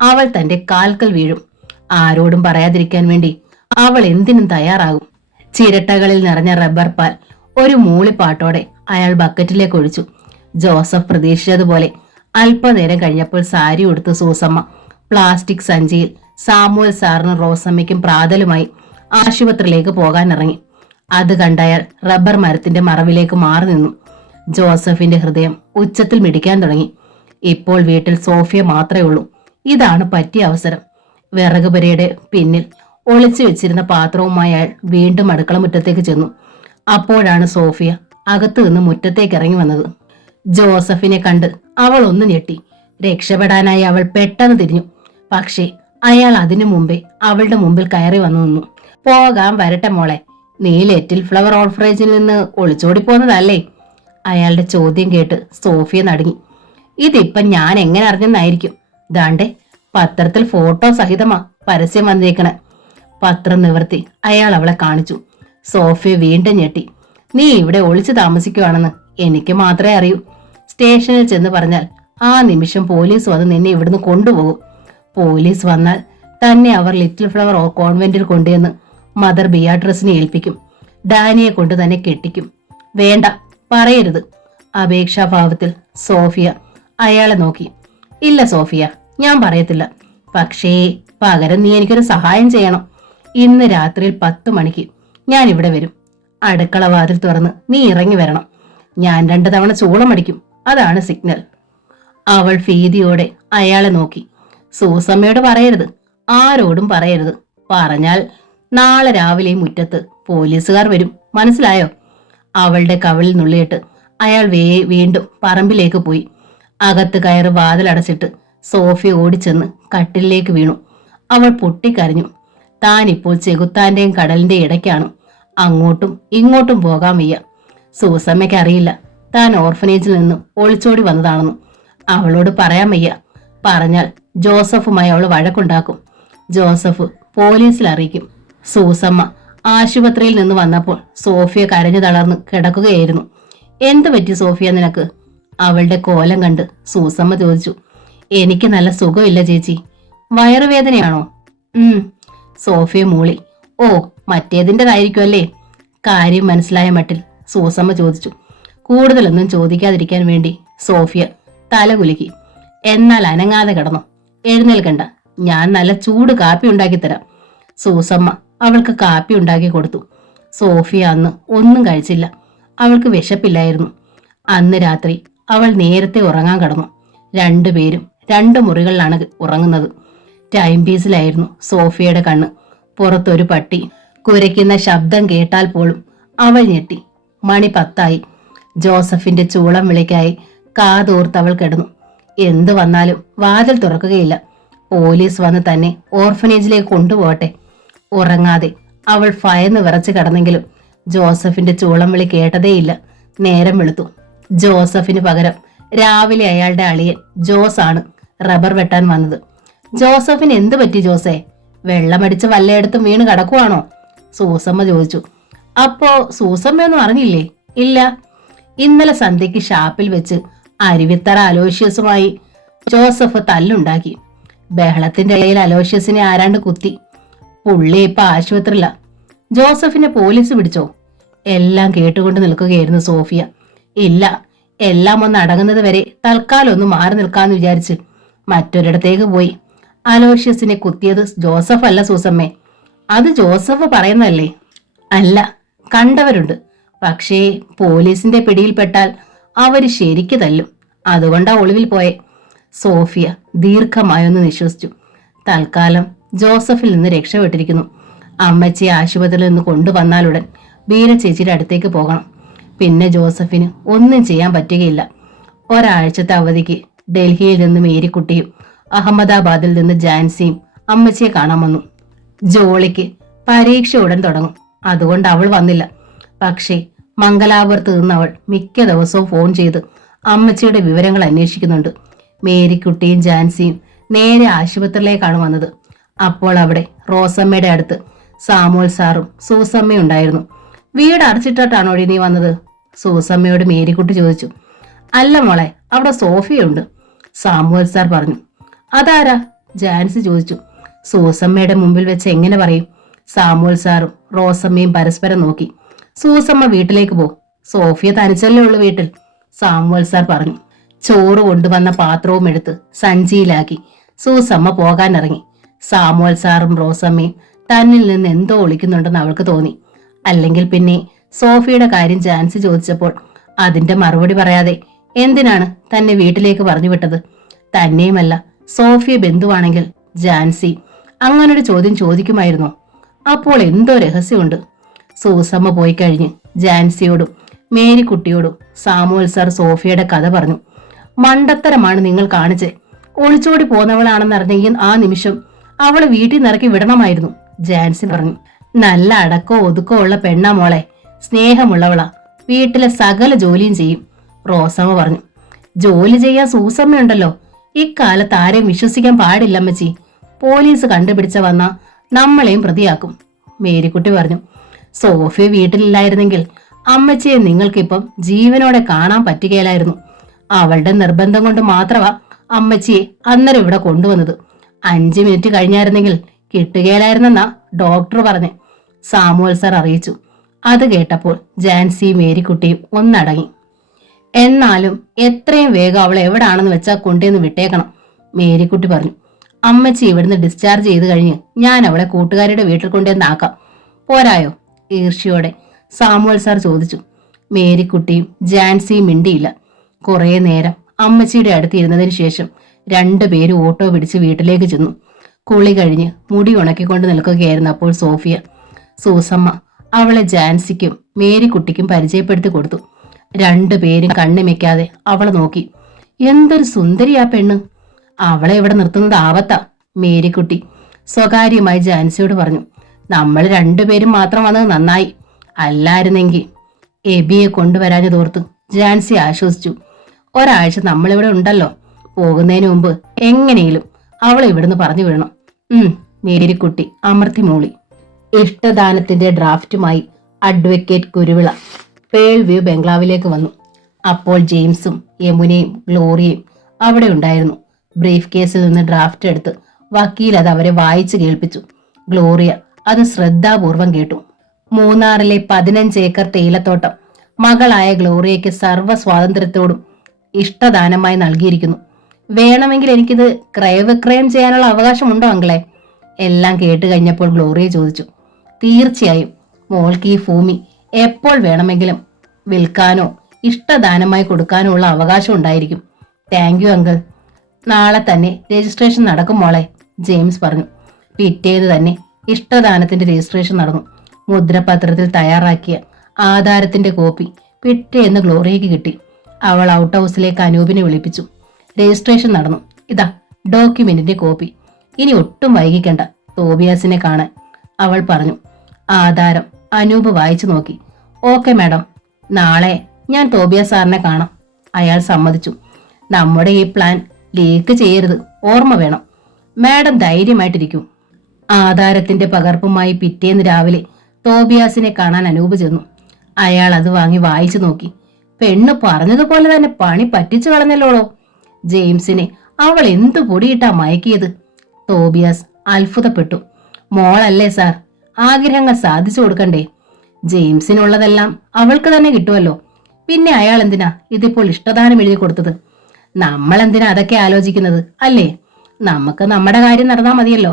അവൾ തന്റെ കാൽക്കൽ വീഴും. ആരോടും പറയാതിരിക്കാൻ വേണ്ടി അവൾ എന്തിനും തയ്യാറാകും. ചിരട്ടകളിൽ നിറഞ്ഞ റബ്ബർ പാൽ ഒരു മൂളിപ്പാട്ടോടെ അയാൾ ബക്കറ്റിലേക്ക് ഒഴിച്ചു. ജോസഫ് പ്രതീക്ഷിച്ചതുപോലെ അല്പനേരം കഴിഞ്ഞപ്പോൾ സാരി ഉടുത്ത് സൂസമ്മ പ്ലാസ്റ്റിക് സഞ്ചിയിൽ സാമുവൽ സാറിനും റോസമ്മയ്ക്കും പ്രാതലുമായി ആശുപത്രിയിലേക്ക് പോകാൻ ഇറങ്ങി. അത് കണ്ടയാൾ റബ്ബർ മരത്തിന്റെ മറവിലേക്ക് മാറി നിന്നു. ജോസഫിന്റെ ഹൃദയം ഉച്ചത്തിൽ മിടിക്കാൻ തുടങ്ങി. ഇപ്പോൾ വീട്ടിൽ സോഫിയ മാത്രമേ ഉള്ളൂ. ഇതാണ് പറ്റിയ അവസരം. വിറകുപുരയുടെ പിന്നിൽ ഒളിച്ചു വെച്ചിരുന്ന പാത്രവുമായി അയാൾ വീണ്ടും അടുക്കള മുറ്റത്തേക്ക് ചെന്നു. അപ്പോഴാണ് സോഫിയ അകത്തു നിന്ന് മുറ്റത്തേക്ക് ഇറങ്ങി വന്നത്. ജോസഫിനെ കണ്ട് അവൾ ഒന്ന് ഞെട്ടി. രക്ഷപ്പെടാനായി അവൾ പെട്ടെന്ന് തിരിഞ്ഞു. പക്ഷേ അയാൾ അതിനു മുമ്പേ അവളുടെ മുമ്പിൽ കയറി വന്നു നിന്നു. പോകാൻ വരട്ടെ മോളെ, നീ ലിറ്റിൽ ഫ്ലവർ ഓർഫനേജിൽ നിന്ന് ഒളിച്ചോടി പോന്നതല്ലേ? അയാളുടെ ചോദ്യം കേട്ട് സോഫിയ നടുങ്ങി. ഇതിപ്പം ഞാൻ എങ്ങനെ അറിഞ്ഞെന്നായിരിക്കും. ദാണ്ടെ പത്രത്തിൽ ഫോട്ടോ സഹിതമാ പരസ്യം വന്നിരിക്കണേ. പത്രം നിവർത്തി അയാൾ അവളെ കാണിച്ചു. സോഫിയ വീണ്ടും ഞെട്ടി. നീ ഇവിടെ ഒളിച്ചു താമസിക്കുവാണെന്ന് എനിക്ക് മാത്രമേ അറിയൂ. സ്റ്റേഷനിൽ ചെന്ന് പറഞ്ഞാൽ ആ നിമിഷം പോലീസ് വന്ന് നിന്നെ ഇവിടുന്ന് കൊണ്ടുപോകും. പോലീസ് വന്നാൽ തന്നെ അവർ ലിറ്റിൽ ഫ്ലവർ കോൺവെന്റിൽ കൊണ്ടുവന്ന് മദർ ബിയാട്രസിനെ ഏൽപ്പിക്കും. ഡാനിയെ കൊണ്ട് തന്നെ കെട്ടിക്കും. വേണ്ട, പറയരുത്. അപേക്ഷാഭാവത്തിൽ സോഫിയ അയാളെ നോക്കി. ഇല്ല സോഫിയ, ഞാൻ പറയത്തില്ല. പക്ഷേ പകരം നീ എനിക്കൊരു സഹായം ചെയ്യണം. ഇന്ന് രാത്രിയിൽ 10 മണിക്ക് ഞാൻ ഇവിടെ വരും. അടുക്കള വാതിൽ തുറന്ന് നീ ഇറങ്ങി വരണം. ഞാൻ 2 തവണ ചൂളമടിക്കും. അതാണ് സിഗ്നൽ. അവൾ ഭീതിയോടെ അയാളെ നോക്കി. സൂസമ്മയോട് പറയരുത്, ആരോടും പറയരുത്. പറഞ്ഞാൽ നാളെ രാവിലെ മുറ്റത്ത് പോലീസുകാർ വരും, മനസ്സിലായോ? അവളുടെ കവിളിൽ നുള്ളിയിട്ട് അയാൾ വീണ്ടും പറമ്പിലേക്ക് പോയി. അകത്ത് കയറി വാതിലടച്ചിട്ട് സോഫിയ ഓടിച്ചെന്ന് കട്ടിലേക്ക് വീണു. അവൾ പൊട്ടിക്കരഞ്ഞു. താൻ ഇപ്പോൾ ചെകുത്താന്റെയും കടലിന്റെയും ഇടയ്ക്കാണ്. അങ്ങോട്ടും ഇങ്ങോട്ടും പോകാൻ വയ്യ. സൂസമ്മയ്ക്ക് അറിയില്ല താൻ ഓർഫനേജിൽ നിന്ന് ഒളിച്ചോടി വന്നതാണെന്ന്. അവളോട് പറയാൻ വയ്യ. പറഞ്ഞാൽ ജോസഫുമായി അവൾ വഴക്കുണ്ടാക്കും. ജോസഫ് പോലീസിൽ അറിയിക്കും. സൂസമ്മ ആശുപത്രിയിൽ നിന്ന് വന്നപ്പോൾ സോഫിയ കരഞ്ഞു തളർന്ന് കിടക്കുകയായിരുന്നു. എന്തു പറ്റി സോഫിയ നിനക്ക്? അവളുടെ കോലം കണ്ട് സൂസമ്മ ചോദിച്ചു. എനിക്ക് നല്ല സുഖമില്ല ചേച്ചി. വയറുവേദനയാണോ? സോഫിയ മൂളി. ഓ, മറ്റേതിൻ്റെതായിരിക്കും അല്ലേ? കാര്യം മനസ്സിലായ മട്ടിൽ സൂസമ്മ ചോദിച്ചു. കൂടുതലൊന്നും ചോദിക്കാതിരിക്കാൻ വേണ്ടി സോഫിയ തല കുലുക്കി. എന്നാൽ അനങ്ങാതെ കിടന്നു. എഴുന്നേൽക്കണ്ട, ഞാൻ നല്ല ചൂട് കാപ്പി ഉണ്ടാക്കിത്തരാം. സൂസമ്മ അവൾക്ക് കാപ്പി ഉണ്ടാക്കി കൊടുത്തു. സോഫിയ അന്ന് ഒന്നും കഴിച്ചില്ല. അവൾക്ക് വിശപ്പില്ലായിരുന്നു. അന്ന് രാത്രി അവൾ നേരത്തെ ഉറങ്ങാൻ കടന്നു. 2 പേരും 2 മുറികളിലാണ് ഉറങ്ങുന്നത്. ടൈം പീസിലായിരുന്നു സോഫിയയുടെ കണ്ണ്. പുറത്തൊരു പട്ടി കുരയ്ക്കുന്ന ശബ്ദം കേട്ടാൽ പോലും അവൾ ഞെട്ടി. മണി 10 ജോസഫിന്റെ ചൂളം വിളിക്കായി കാതോർത്തവൾ കിടന്നു. എന്തു വന്നാലും വാതിൽ തുറക്കുകയില്ല. പോലീസ് വന്ന് തന്നെ ഓർഫനേജിലേക്ക് കൊണ്ടുപോകട്ടെ. ഉറങ്ങാതെ അവൾ ഭയന്ന് വിറച്ച് കിടന്നെങ്കിലും ജോസഫിന്റെ ചൂളം വിളി കേട്ടതേയില്ല. നേരം വെളുത്തു. ജോസഫിന് പകരം രാവിലെ അയാളുടെ അളിയൻ ജോസ് ആണ് റബ്ബർ വെട്ടാൻ വന്നത്. ജോസഫിന് എന്തു പറ്റി ജോസേ? വെള്ളമടിച്ച് വല്ലയിടത്തും വീണ് കിടക്കുവാണോ? സൂസമ്മ ചോദിച്ചു. അപ്പോ സൂസമ്മയൊന്നും അറിഞ്ഞില്ലേ? ഇല്ല. ഇന്നലെ സന്ധ്യയ്ക്ക് ഷാപ്പിൽ വെച്ച് അരുവിത്തറ അലോഷ്യസുമായി ജോസഫ് തല്ലുണ്ടാക്കി. ബഹളത്തിന്റെ ഇടയിൽ അലോഷ്യസിനെ ആരാണ്ട് കുത്തി. പുള്ളി ഇപ്പൊ ആശുപത്രിയില്ല. ജോസഫിനെ പോലീസ് പിടിച്ചോ? എല്ലാം കേട്ടുകൊണ്ട് നിൽക്കുകയായിരുന്നു സോഫിയ. ഇല്ല, എല്ലാം ഒന്ന് അടങ്ങുന്നത് വരെ തൽക്കാലം ഒന്ന് മാറി നിൽക്കാന്ന് വിചാരിച്ച് മറ്റൊരിടത്തേക്ക് പോയി. അലോഷ്യസിനെ കുത്തിയത് ജോസഫ് അല്ല സൂസമ്മേ. അത് ജോസഫ് പറയുന്നതല്ലേ? അല്ല, കണ്ടവരുണ്ട്. പക്ഷേ പോലീസിന്റെ പിടിയിൽപ്പെട്ടാൽ അവര് ശരിക്ക് തല്ലും. അതുകൊണ്ടാ ഒളിവിൽ പോയെ. സോഫിയ ദീർഘമായൊന്ന് നിശ്വസിച്ചു. തൽക്കാലം ജോസഫിൽ നിന്ന് രക്ഷപ്പെട്ടിരിക്കുന്നു. അമ്മച്ചിയെ ആശുപത്രിയിൽ നിന്ന് കൊണ്ടുവന്നാലുടൻ ബീന ചേച്ചിയുടെ അടുത്തേക്ക് പോകണം. പിന്നെ ജോസഫിന് ഒന്നും ചെയ്യാൻ പറ്റുകയില്ല. ഒരാഴ്ചത്തെ അവധിക്ക് ഡൽഹിയിൽ നിന്ന് മേരിക്കുട്ടിയും അഹമ്മദാബാദിൽ നിന്ന് ജാൻസിയും അമ്മച്ചിയെ കാണാൻ വന്നു. ജോളിക്ക് പരീക്ഷ ഉടൻ തുടങ്ങും. അതുകൊണ്ട് അവൾ വന്നില്ല. പക്ഷേ മംഗലാപുരത്ത് നിന്ന് അവൾ മിക്ക ദിവസവും ഫോൺ ചെയ്ത് അമ്മച്ചിയുടെ വിവരങ്ങൾ അന്വേഷിക്കുന്നുണ്ട്. മേരിക്കുട്ടിയും ജാൻസിയും നേരെ ആശുപത്രിയിലേക്കാണ് വന്നത്. അപ്പോൾ അവിടെ റോസമ്മയുടെ അടുത്ത് സാമുവൽ സാറും സൂസമ്മയും ഉണ്ടായിരുന്നു. വീട് അടച്ചിട്ടിട്ടാണോ നീ വന്നത്? സൂസമ്മയോട് മേരിക്കുട്ടി ചോദിച്ചു. അല്ല മോളെ, അവിടെ സോഫിയുണ്ട്, സാമുവൽ സാർ പറഞ്ഞു. അതാരാ? ജാൻസി ചോദിച്ചു. സൂസമ്മയുടെ മുമ്പിൽ വെച്ച് എങ്ങനെ പറയും? സാമുവൽ സാറും റോസമ്മയും പരസ്പരം നോക്കി. സൂസമ്മ വീട്ടിലേക്ക് പോ, സോഫിയ തനിച്ചല്ലേ ഉള്ളു വീട്ടിൽ, സാമുവൽ സാർ പറഞ്ഞു. ചോറ് കൊണ്ടുവന്ന പാത്രവും എടുത്ത് സഞ്ചിയിലാക്കി സൂസമ്മ പോകാനിറങ്ങി. സാമുവൽ സാറും റോസമ്മയും തന്നിൽ നിന്ന് എന്തോ ഒളിക്കുന്നുണ്ടെന്ന് അവൾക്ക് തോന്നി. അല്ലെങ്കിൽ പിന്നെ സോഫിയുടെ കാര്യം ജാൻസി ചോദിച്ചപ്പോൾ അതിന്റെ മറുപടി പറയാതെ എന്തിനാണ് തന്നെ വീട്ടിലേക്ക് പറഞ്ഞു വിട്ടത്? തന്നെയുമല്ല, സോഫിയ ബന്ധുവാണെങ്കിൽ ജാൻസി അങ്ങനൊരു ചോദ്യം ചോദിക്കുമായിരുന്നോ? അപ്പോൾ എന്തോ രഹസ്യമുണ്ട്. സൂസമ്മ പോയി കഴിഞ്ഞ് ജാൻസിയോടും മേരിക്കുട്ടിയോടും സാമുവൽ സാർ സോഫിയയുടെ കഥ പറഞ്ഞു. മണ്ടത്തരമാണ് നിങ്ങൾ കാണിച്ചേ. ഒളിച്ചോടി പോന്നവളാണെന്നറിഞ്ഞ ആ നിമിഷം അവളെ വീട്ടിൽ നിറക്കി വിടണമായിരുന്നു, ജാൻസി പറഞ്ഞു. നല്ല അടക്കോ ഒതുക്കോ ഉള്ള പെണ്ണാ മോളെ, സ്നേഹമുള്ളവളാ, വീട്ടിലെ സകല ജോലിയും ചെയ്യും, റോസമ്മ പറഞ്ഞു. ജോലി ചെയ്യാൻ സൂസമ്മയുണ്ടല്ലോ. ഇക്കാലത്ത് ആരെയും വിശ്വസിക്കാൻ പാടില്ലമ്മച്ചി. പോലീസ് കണ്ടുപിടിച്ച വന്നാ നമ്മളെയും പ്രതിയാക്കും, മേരിക്കുട്ടി പറഞ്ഞു. സോഫിയ വീട്ടിലില്ലായിരുന്നെങ്കിൽ അമ്മച്ചിയെ നിങ്ങൾക്കിപ്പം ജീവനോടെ കാണാൻ പറ്റുകയില്ലായിരുന്നു. അവളുടെ നിർബന്ധം കൊണ്ട് മാത്രമാ അമ്മച്ചിയെ അന്നേരം ഇവിടെ കൊണ്ടുവന്നത്. 5 മിനിറ്റ് കഴിഞ്ഞായിരുന്നെങ്കിൽ കിട്ടുകയില്ലായിരുന്നെന്നാ ഡോക്ടർ പറഞ്ഞ് സാമുവൽ സാർ അറിയിച്ചു. അത് കേട്ടപ്പോൾ ജാൻസിയും മേരിക്കുട്ടിയും ഒന്നടങ്ങി. എന്നാലും എത്രയും വേഗം അവളെ എവിടാണെന്ന് വെച്ചാൽ കൊണ്ടുവന്ന് വിട്ടേക്കണം, മേരിക്കുട്ടി പറഞ്ഞു. അമ്മച്ചി ഇവിടുന്ന് ഡിസ്ചാർജ് ചെയ്ത് കഴിഞ്ഞ് ഞാൻ അവളെ കൂട്ടുകാരുടെ വീട്ടിൽ കൊണ്ടുവന്നാക്കാം, പോരായോ? ഈർഷ്യയോടെ സാമുവൽ സാർ ചോദിച്ചു. മേരിക്കുട്ടിയും ജാൻസിയും മിണ്ടിയില്ല. കുറെ നേരം അമ്മച്ചിയുടെ അടുത്ത് ഇരുന്നതിന് ശേഷം 2 പേരും ഓട്ടോ പിടിച്ച് വീട്ടിലേക്ക് ചെന്നു. കുളി കഴിഞ്ഞ് മുടി ഉണക്കിക്കൊണ്ട് നിൽക്കുകയായിരുന്നു അപ്പോൾ സോഫിയ. സൂസമ്മ അവളെ ജാൻസിക്കും മേരിക്കുട്ടിക്കും പരിചയപ്പെടുത്തി കൊടുത്തു. 2 പേരും കണ്ണിമയ്ക്കാതെ അവളെ നോക്കി. എന്തൊരു സുന്ദരിയാ പെണ്ണ്, അവളെ ഇവിടെ നിർത്തുന്നത് ആവത്താ, മേരിക്കുട്ടി സ്വകാര്യമായി ജാൻസിയോട് പറഞ്ഞു. നമ്മൾ 2 പേരും മാത്രം വന്നത് നന്നായി, അല്ലായിരുന്നെങ്കിൽ എബിയെ കൊണ്ടുവരാഞ്ഞതോർത്ത് ജാൻസി ആശ്വസിച്ചു. ഒരാഴ്ച നമ്മളിവിടെ ഉണ്ടല്ലോ, പോകുന്നതിന് മുമ്പ് എങ്ങനെയും അവളെ ഇവിടുന്ന് പറഞ്ഞു വിടണം. മേരിക്കുട്ടി അമർത്തി മൂളി. ഇഷ്ടദാനത്തിന്റെ ഡ്രാഫ്റ്റുമായി അഡ്വക്കേറ്റ് കുരുവിള പേൾ വ്യൂ ബംഗ്ലാവിലേക്ക് വന്നു. അപ്പോൾ ജെയിംസും യമുനയും ഗ്ലോറിയയും അവിടെ ഉണ്ടായിരുന്നു. ബ്രീഫ് കേസിൽ നിന്ന് ഡ്രാഫ്റ്റ് എടുത്ത് വക്കീൽ അത് അവരെ വായിച്ചു കേൾപ്പിച്ചു. ഗ്ലോറിയ അത് ശ്രദ്ധാപൂർവം കേട്ടു. മൂന്നാറിലെ 15 ഏക്കർ തേയിലത്തോട്ടം മകളായ ഗ്ലോറിയയ്ക്ക് സർവ്വ സ്വാതന്ത്ര്യത്തോടും ഇഷ്ടദാനമായി നൽകിയിരിക്കുന്നു. വേണമെങ്കിൽ എനിക്കിത് ക്രയവിക്രയം ചെയ്യാനുള്ള അവകാശമുണ്ടോ അങ്കിളെ? എല്ലാം കേട്ട് കഴിഞ്ഞപ്പോൾ ഗ്ലോറിയ ചോദിച്ചു. തീർച്ചയായും, മോൾക്ക് ഈ ഭൂമി എപ്പോൾ വേണമെങ്കിലും വിൽക്കാനോ ഇഷ്ടദാനമായി കൊടുക്കാനോ ഉള്ള അവകാശം ഉണ്ടായിരിക്കും. Thank you uncle. നാളെ തന്നെ രജിസ്ട്രേഷൻ നടക്കും മോളെ, ജെയിംസ് പറഞ്ഞു. പിറ്റേന്ന് തന്നെ ഇഷ്ടദാനത്തിന്റെ രജിസ്ട്രേഷൻ നടന്നു. മുദ്രപത്രത്തിൽ തയ്യാറാക്കിയ ആധാരത്തിന്റെ കോപ്പി പിറ്റേന്ന് ഗ്ലോറിയയ്ക്ക് കിട്ടി. അവൾ ഔട്ട് ഹൗസിലേക്ക് അനൂപിനെ വിളിപ്പിച്ചു. രജിസ്ട്രേഷൻ നടന്നു. ഇതാ ഡോക്യുമെന്റിന്റെ കോപ്പി. ഇനി ഒട്ടും വൈകിക്കണ്ട തോബിയാസിനെ കാണാൻ, അവൾ പറഞ്ഞു. ആധാരം അനൂപ് വായിച്ചു നോക്കി. ഓക്കെ മാഡം, നാളെ ഞാൻ തോബിയാസ് സാറിനെ കാണാം, അയാൾ സമ്മതിച്ചു. നമ്മുടെ ഈ പ്ലാൻ ലീക്ക് ചെയ്യരുത്, ഓർമ്മ വേണം. മാഡം ധൈര്യമായിട്ടിരിക്കൂ. ആധാരത്തിന്റെ പകർപ്പുമായി പിറ്റേന്ന് രാവിലെ തോബിയാസിനെ കാണാൻ അനൂപ് ചെന്നു. അയാൾ അത് വാങ്ങി വായിച്ചു നോക്കി. പെണ്ണ് പറഞ്ഞതുപോലെ തന്നെ പണി പറ്റിച്ചു കളഞ്ഞല്ലോളോ. ജെയിംസിനെ അവൾ എന്തു പൊടിയിട്ടാ മയക്കിയത്? തോബിയാസ് അത്ഭുതപ്പെട്ടു. മോളല്ലേ സാർ, ആഗ്രഹങ്ങൾ സാധിച്ചു കൊടുക്കണ്ടേ? ജെയിംസിനുള്ളതെല്ലാം അവൾക്ക് തന്നെ കിട്ടുമല്ലോ. പിന്നെ അയാൾ എന്തിനാ ഇതിപ്പോൾ ഇഷ്ടദാനം എഴുതി കൊടുത്തത്? നമ്മൾ എന്തിനാ അതൊക്കെ ആലോചിക്കുന്നത്, അല്ലേ? നമുക്ക് നമ്മുടെ കാര്യം നടന്നാൽ മതിയല്ലോ.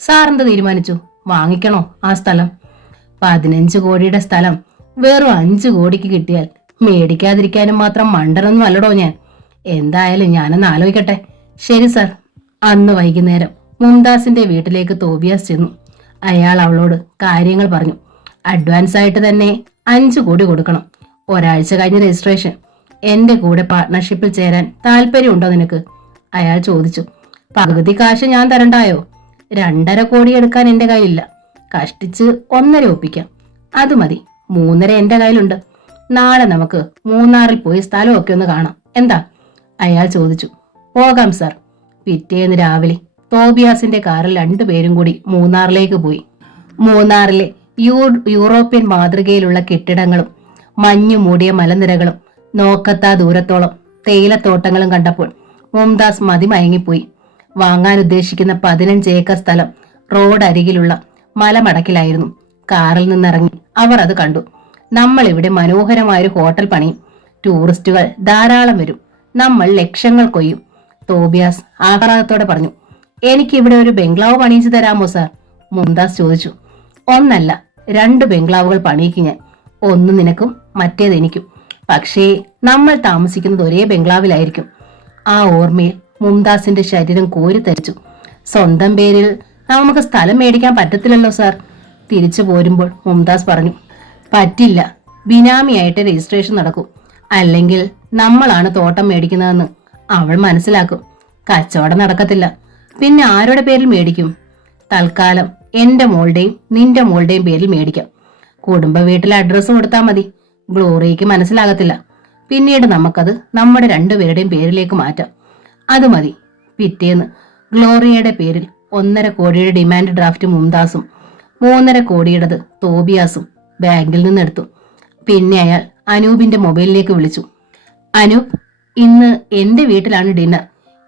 സാറെന്ത് തീരുമാനിച്ചു? വാങ്ങിക്കണോ ആ സ്ഥലം? 15 കോടിയുടെ സ്ഥലം വെറും 5 കോടിക്ക് കിട്ടിയാൽ മേടിക്കാതിരിക്കാനും മാത്രം മണ്ടനൊന്നും അല്ലടോ ഞാൻ. എന്തായാലും ഞാനൊന്ന് ആലോചിക്കട്ടെ. ശരി സാർ. അന്ന് വൈകുന്നേരം മുംതാസിന്റെ വീട്ടിലേക്ക് തോബിയാസ് ചെന്നു. അയാൾ അവളോട് കാര്യങ്ങൾ പറഞ്ഞു. അഡ്വാൻസ് ആയിട്ട് തന്നെ 5 കോടി കൊടുക്കണം. ഒരാഴ്ച കഴിഞ്ഞ് രജിസ്ട്രേഷൻ. എന്റെ കൂടെ പാർട്ട്ണർഷിപ്പിൽ ചേരാൻ താല്പര്യമുണ്ടോ നിനക്ക്? അയാൾ ചോദിച്ചു. പകുതി കാശ് ഞാൻ തരണ്ടായോ? 2.5 കോടി എടുക്കാൻ എന്റെ കയ്യിലില്ല. കഷ്ടിച്ച് 1.5 ഒപ്പിക്കാം. അത് മതി. 3.5 എന്റെ കയ്യിലുണ്ട്. നാളെ നമുക്ക് മൂന്നാറിൽ പോയി സ്ഥലമൊക്കെ ഒന്ന് കാണാം, എന്താ? അയാൾ ചോദിച്ചു. പോകാം സാർ. പിറ്റേന്ന് രാവിലെ തോബിയാസിന്റെ കാറിൽ 2 പേരും കൂടി മൂന്നാറിലേക്ക് പോയി. മൂന്നാറിലെ യൂറോപ്യൻ മാതൃകയിലുള്ള കെട്ടിടങ്ങളും മഞ്ഞു മൂടിയ മലനിരകളും നോക്കത്താ ദൂരത്തോളം തേയിലത്തോട്ടങ്ങളും കണ്ടപ്പോൾ മുംതാസ് മതിമയങ്ങിപ്പോയി. വാങ്ങാൻ ഉദ്ദേശിക്കുന്ന 15 ഏക്കർ സ്ഥലം റോഡ് അരികിലുള്ള മലമടക്കിലായിരുന്നു. കാറിൽ നിന്നിറങ്ങി അവർ അത് കണ്ടു. നമ്മൾ ഇവിടെ മനോഹരമായൊരു ഹോട്ടൽ പണിയും. ടൂറിസ്റ്റുകൾ ധാരാളം വരും. നമ്മൾ ലക്ഷങ്ങൾ കൊയ്യും, തോബിയാസ് ആഹ്ലാദത്തോടെ പറഞ്ഞു. എനിക്കിവിടെ ഒരു ബംഗ്ലാവ് പണിയിച്ചു തരാമോ സാർ? മുംതാസ് ചോദിച്ചു. 1 അല്ല 2 ബംഗ്ലാവുകൾ പണിയിക്കും ഞാൻ. 1 നിനക്കും മറ്റേത് എനിക്കും. പക്ഷേ നമ്മൾ താമസിക്കുന്നത് ഒരേ ബംഗ്ലാവിലായിരിക്കും. ആ ഓർമ്മയിൽ മുംതാസിന്റെ ശരീരം കോരിത്തരിച്ചു. സ്വന്തം പേരിൽ നമുക്ക് സ്ഥലം മേടിക്കാൻ പറ്റത്തില്ലല്ലോ സാർ. തിരിച്ചു പോരുമ്പോൾ മുംതാസ് പറഞ്ഞു. പറ്റില്ല, ബിനാമിയായിട്ട് രജിസ്ട്രേഷൻ നടക്കും. അല്ലെങ്കിൽ നമ്മളാണ് തോട്ടം മേടിക്കുന്നതെന്ന് അവൾ മനസ്സിലാക്കും. കച്ചവടം നടക്കത്തില്ല. പിന്നെ ആരുടെ പേരിൽ മേടിക്കും? തൽക്കാലം എന്റെ മോളുടെയും നിന്റെ മോളുടെയും പേരിൽ മേടിക്കാം. കുടുംബ വീട്ടിലെ അഡ്രസ്സ് കൊടുത്താൽ മതി. ഗ്ലോറിയയ്ക്ക് മനസ്സിലാകത്തില്ല. പിന്നീട് നമുക്കത് നമ്മുടെ 2 പേരുടെയും പേരിലേക്ക് മാറ്റാം. അത് മതി. പിറ്റേന്ന് ഗ്ലോറിയയുടെ പേരിൽ 1.5 കോടിയുടെ ഡിമാൻഡ് ഡ്രാഫ്റ്റ് മുംതാസും 3.5 കോടിയുടേത് തോബിയാസും ബാങ്കിൽ നിന്നെടുത്തു. പിന്നെ അയാൾ അനൂപിന്റെ മൊബൈലിലേക്ക് വിളിച്ചു. അനൂപ്, ഇന്ന് എന്റെ വീട്ടിലാണ് ഡിന്നർ.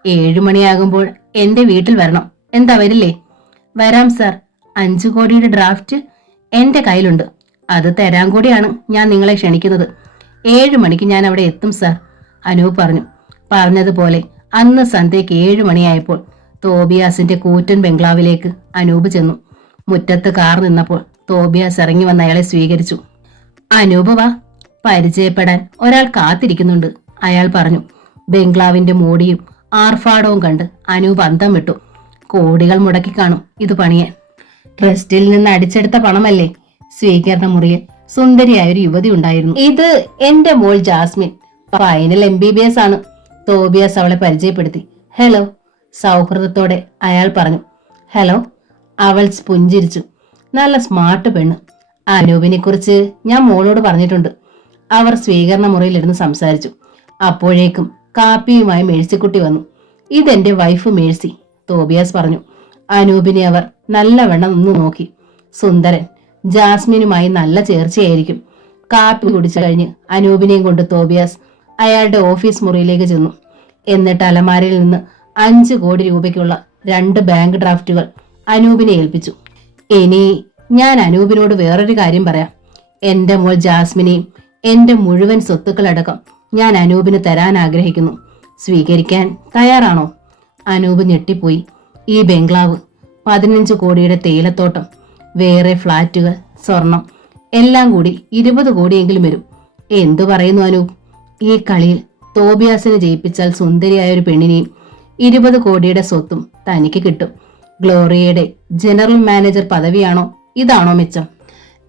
7 മണിയാകുമ്പോൾ എന്റെ വീട്ടിൽ വരണം. എന്താ വരില്ലേ? വരാം സാർ. 5 കോടിയുടെ ഡ്രാഫ്റ്റ് എന്റെ കയ്യിലുണ്ട്. അത് തരാൻ കൂടിയാണ് ഞാൻ നിങ്ങളെ ക്ഷണിക്കുന്നത്. 7 മണിക്ക് ഞാൻ അവിടെ എത്തും സാർ, അനൂപ് പറഞ്ഞു. പറഞ്ഞതുപോലെ അന്ന് സന്ധ്യയ്ക്ക് 7 മണിയായപ്പോൾ തോബിയാസിന്റെ കൂറ്റൻ ബംഗ്ലാവിലേക്ക് അനൂപ് ചെന്നു. മുറ്റത്ത് കാർ നിന്നപ്പോൾ തോബിയാസ് ഇറങ്ങി വന്ന് അയാളെ സ്വീകരിച്ചു. അനൂപ് വാ, പരിചയപ്പെടാൻ ഒരാൾ കാത്തിരിക്കുന്നുണ്ട്, അയാൾ പറഞ്ഞു. ബംഗ്ലാവിന്റെ മോടിയും ആർഭാടവും കണ്ട് അനൂപ് അന്തം വിട്ടു. കോടികൾ മുടക്കി കാണും ഇത് പണിയാൻ. ട്രസ്റ്റിൽ നിന്ന് അടിച്ചെടുത്ത പണമല്ലേ? സ്വീകരണ മുറിയിൽ സുന്ദരിയായ ഒരു യുവതി ഉണ്ടായിരുന്നു. ഇത് എന്റെ മോൾ ജാസ്മിൻ, ഫൈനൽ MBBS ആണ്. തോബിയാസ് അവളെ പരിചയപ്പെടുത്തി. ഹലോ, സൗഹൃദത്തോടെ അയാൾ പറഞ്ഞു. ഹലോ, അവൾ പുഞ്ചിരിച്ചു. നല്ല സ്മാർട്ട് പെണ്ണ്. അനൂപിനെ കുറിച്ച് ഞാൻ മോളോട് പറഞ്ഞിട്ടുണ്ട്. അവർ സ്വീകരണ മുറിയിലിരുന്ന് സംസാരിച്ചു. അപ്പോഴേക്കും കാപ്പിയുമായി മേഴ്സിക്കുട്ടി വന്നു. ഇതെന്റെ വൈഫ് മേഴ്സി, തോബിയാസ് പറഞ്ഞു. അനൂപിനെ അവർ നല്ലവണ്ണം ഒന്ന് നോക്കി. സുന്ദരൻ, ജാസ്മിനുമായി നല്ല ചേർച്ചയായിരിക്കും. കാപ്പി കുടിച്ചു കഴിഞ്ഞ് അനൂപിനെയും കൊണ്ട് തോബിയാസ് അയാളുടെ ഓഫീസ് മുറിയിലേക്ക് ചെന്നു. എന്നിട്ട് അലമാരയിൽ നിന്ന് 5 കോടി രൂപയ്ക്കുള്ള 2 ബാങ്ക് ഡ്രാഫ്റ്റുകൾ അനൂപിനെ ഏൽപ്പിച്ചു. ഇനി ഞാൻ അനൂപിനോട് വേറൊരു കാര്യം പറയാം. എന്റെ മോൾ ജാസ്മിനെയും എന്റെ മുഴുവൻ സ്വത്തുക്കളടക്കം ഞാൻ അനൂപിന് തരാൻ ആഗ്രഹിക്കുന്നു. സ്വീകരിക്കാൻ തയ്യാറാണോ? അനൂപ് ഞെട്ടിപ്പോയി. ഈ ബംഗ്ലാവ്, 15 കോടിയുടെ തേയിലത്തോട്ടം, വേറെ ഫ്ളാറ്റുകൾ, സ്വർണം, എല്ലാം കൂടി 20 കോടിയെങ്കിലും വരും. എന്തു പറയുന്നു അനൂപ്? ഈ കളിയിൽ തോബിയാസിനെ ജയിപ്പിച്ചാൽ സുന്ദരിയായ ഒരു പെണ്ണിനെയും 20 കോടിയുടെ സ്വത്തും തനിക്ക് കിട്ടും. ഗ്ലോറിയയുടെ ജനറൽ മാനേജർ പദവിയാണോ ഇതാണോ മെച്ചം?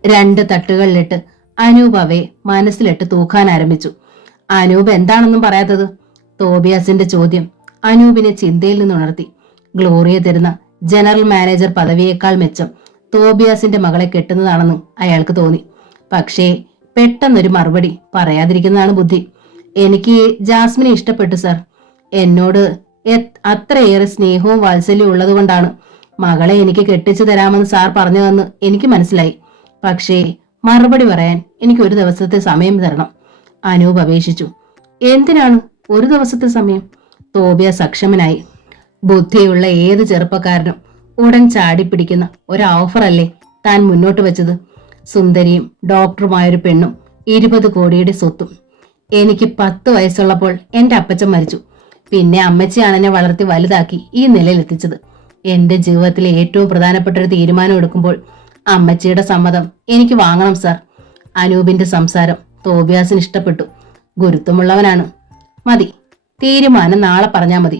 2 തട്ടുകളിലിട്ട് അനൂപ് അവയെ മനസ്സിലിട്ട് തൂക്കാൻ ആരംഭിച്ചു. അനൂപ് എന്താണെന്നും പറയാത്തത്? തോബിയാസിന്റെ ചോദ്യം അനൂപിനെ ചിന്തയിൽ നിന്നുണർത്തി. ഗ്ലോറിയ തരുന്ന ജനറൽ മാനേജർ പദവിയേക്കാൾ മെച്ചം തോബിയാസിന്റെ മകളെ കെട്ടുന്നതാണെന്ന് അയാൾക്ക് തോന്നി. പക്ഷേ പെട്ടെന്നൊരു മറുപടി പറയാതിരിക്കുന്നതാണ് ബുദ്ധി. എനിക്ക് ജാസ്മിനെ ഇഷ്ടപ്പെട്ടു സർ. എന്നോട് അത്രയേറെ സ്നേഹവും വാത്സല്യവും ഉള്ളതുകൊണ്ടാണ് മകളെ എനിക്ക് കെട്ടിച്ചു തരാമെന്ന് സാർ പറഞ്ഞതെന്ന് എനിക്ക് മനസ്സിലായി. പക്ഷേ മറുപടി പറയാൻ എനിക്ക് 1 ദിവസത്തെ സമയം തരണം, അനൂപ് അപേക്ഷിച്ചു. എന്തിനാണ് 1 ദിവസത്തെ സമയം? തോബിയാസ് അക്ഷമനായി. ബുദ്ധിയുള്ള ഏത് ചെറുപ്പക്കാരനും ഉടൻ ചാടിപ്പിടിക്കുന്ന ഒരു ഓഫറല്ലേ താൻ മുന്നോട്ട് വെച്ചത്? സുന്ദരിയും ഡോക്ടറുമായൊരു പെണ്ണും 20 കോടിയുടെ സ്വത്തും. എനിക്ക് 10 വയസ്സുള്ളപ്പോൾ എന്റെ അപ്പച്ചൻ മരിച്ചു. പിന്നെ അമ്മച്ചിയാണ് എന്നെ വളർത്തി വലുതാക്കി ഈ നിലയിൽ എത്തിച്ചത്. എന്റെ ജീവിതത്തിലെ ഏറ്റവും പ്രധാനപ്പെട്ട ഒരു തീരുമാനം എടുക്കുമ്പോൾ അമ്മച്ചിയുടെ സമ്മതം എനിക്ക് വാങ്ങണം സാർ. അനൂപിന്റെ സംസാരം തോബിയാസിന് ഇഷ്ടപ്പെട്ടു. ഗുരുത്വമുള്ളവനാണ്. മതി, തീരുമാനം നാളെ പറഞ്ഞാൽ മതി.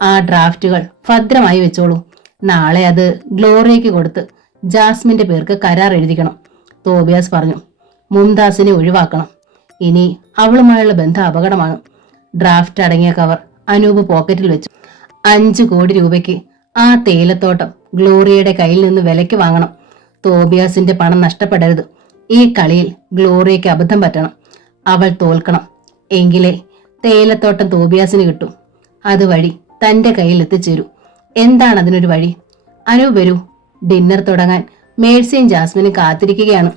ആ ഡ്രാഫ്റ്റുകൾ ഭദ്രമായി വെച്ചോളൂ. നാളെ അത് ഗ്ലോറിയയ്ക്ക് കൊടുത്ത് ജാസ്മിന്റെ പേർക്ക് കരാർ എഴുതിക്കണം, തോബിയാസ് പറഞ്ഞു. മുംതാസിനെ ഒഴിവാക്കണം. ഇനി അവളുമായുള്ള ബന്ധം അപകടമാണ്. ഡ്രാഫ്റ്റ് അടങ്ങിയ കവർ അനൂപ് പോക്കറ്റിൽ വെച്ചു. 5 കോടി രൂപയ്ക്ക് ആ തേയിലത്തോട്ടം ഗ്ലോറിയയുടെ കയ്യിൽ നിന്ന് വിലയ്ക്ക് വാങ്ങണം. തോബിയാസിന്റെ പണം നഷ്ടപ്പെടരുത്. ഈ കളിയിൽ ഗ്ലോറിയയ്ക്ക് അബദ്ധം പറ്റണം. അവൾ തോൽക്കണം. എങ്കിലേ തേയിലത്തോട്ടം തോബിയാസിന് കിട്ടും. അതുവഴി തന്റെ കയ്യിൽ എത്തിച്ചേരൂ. എന്താണ് അതിനൊരു വഴി? അനൂപ് വരൂ, ഡിന്നർ തുടങ്ങാൻ മേഴ്സിയും ജാസ്മിനും കാത്തിരിക്കുകയാണ്.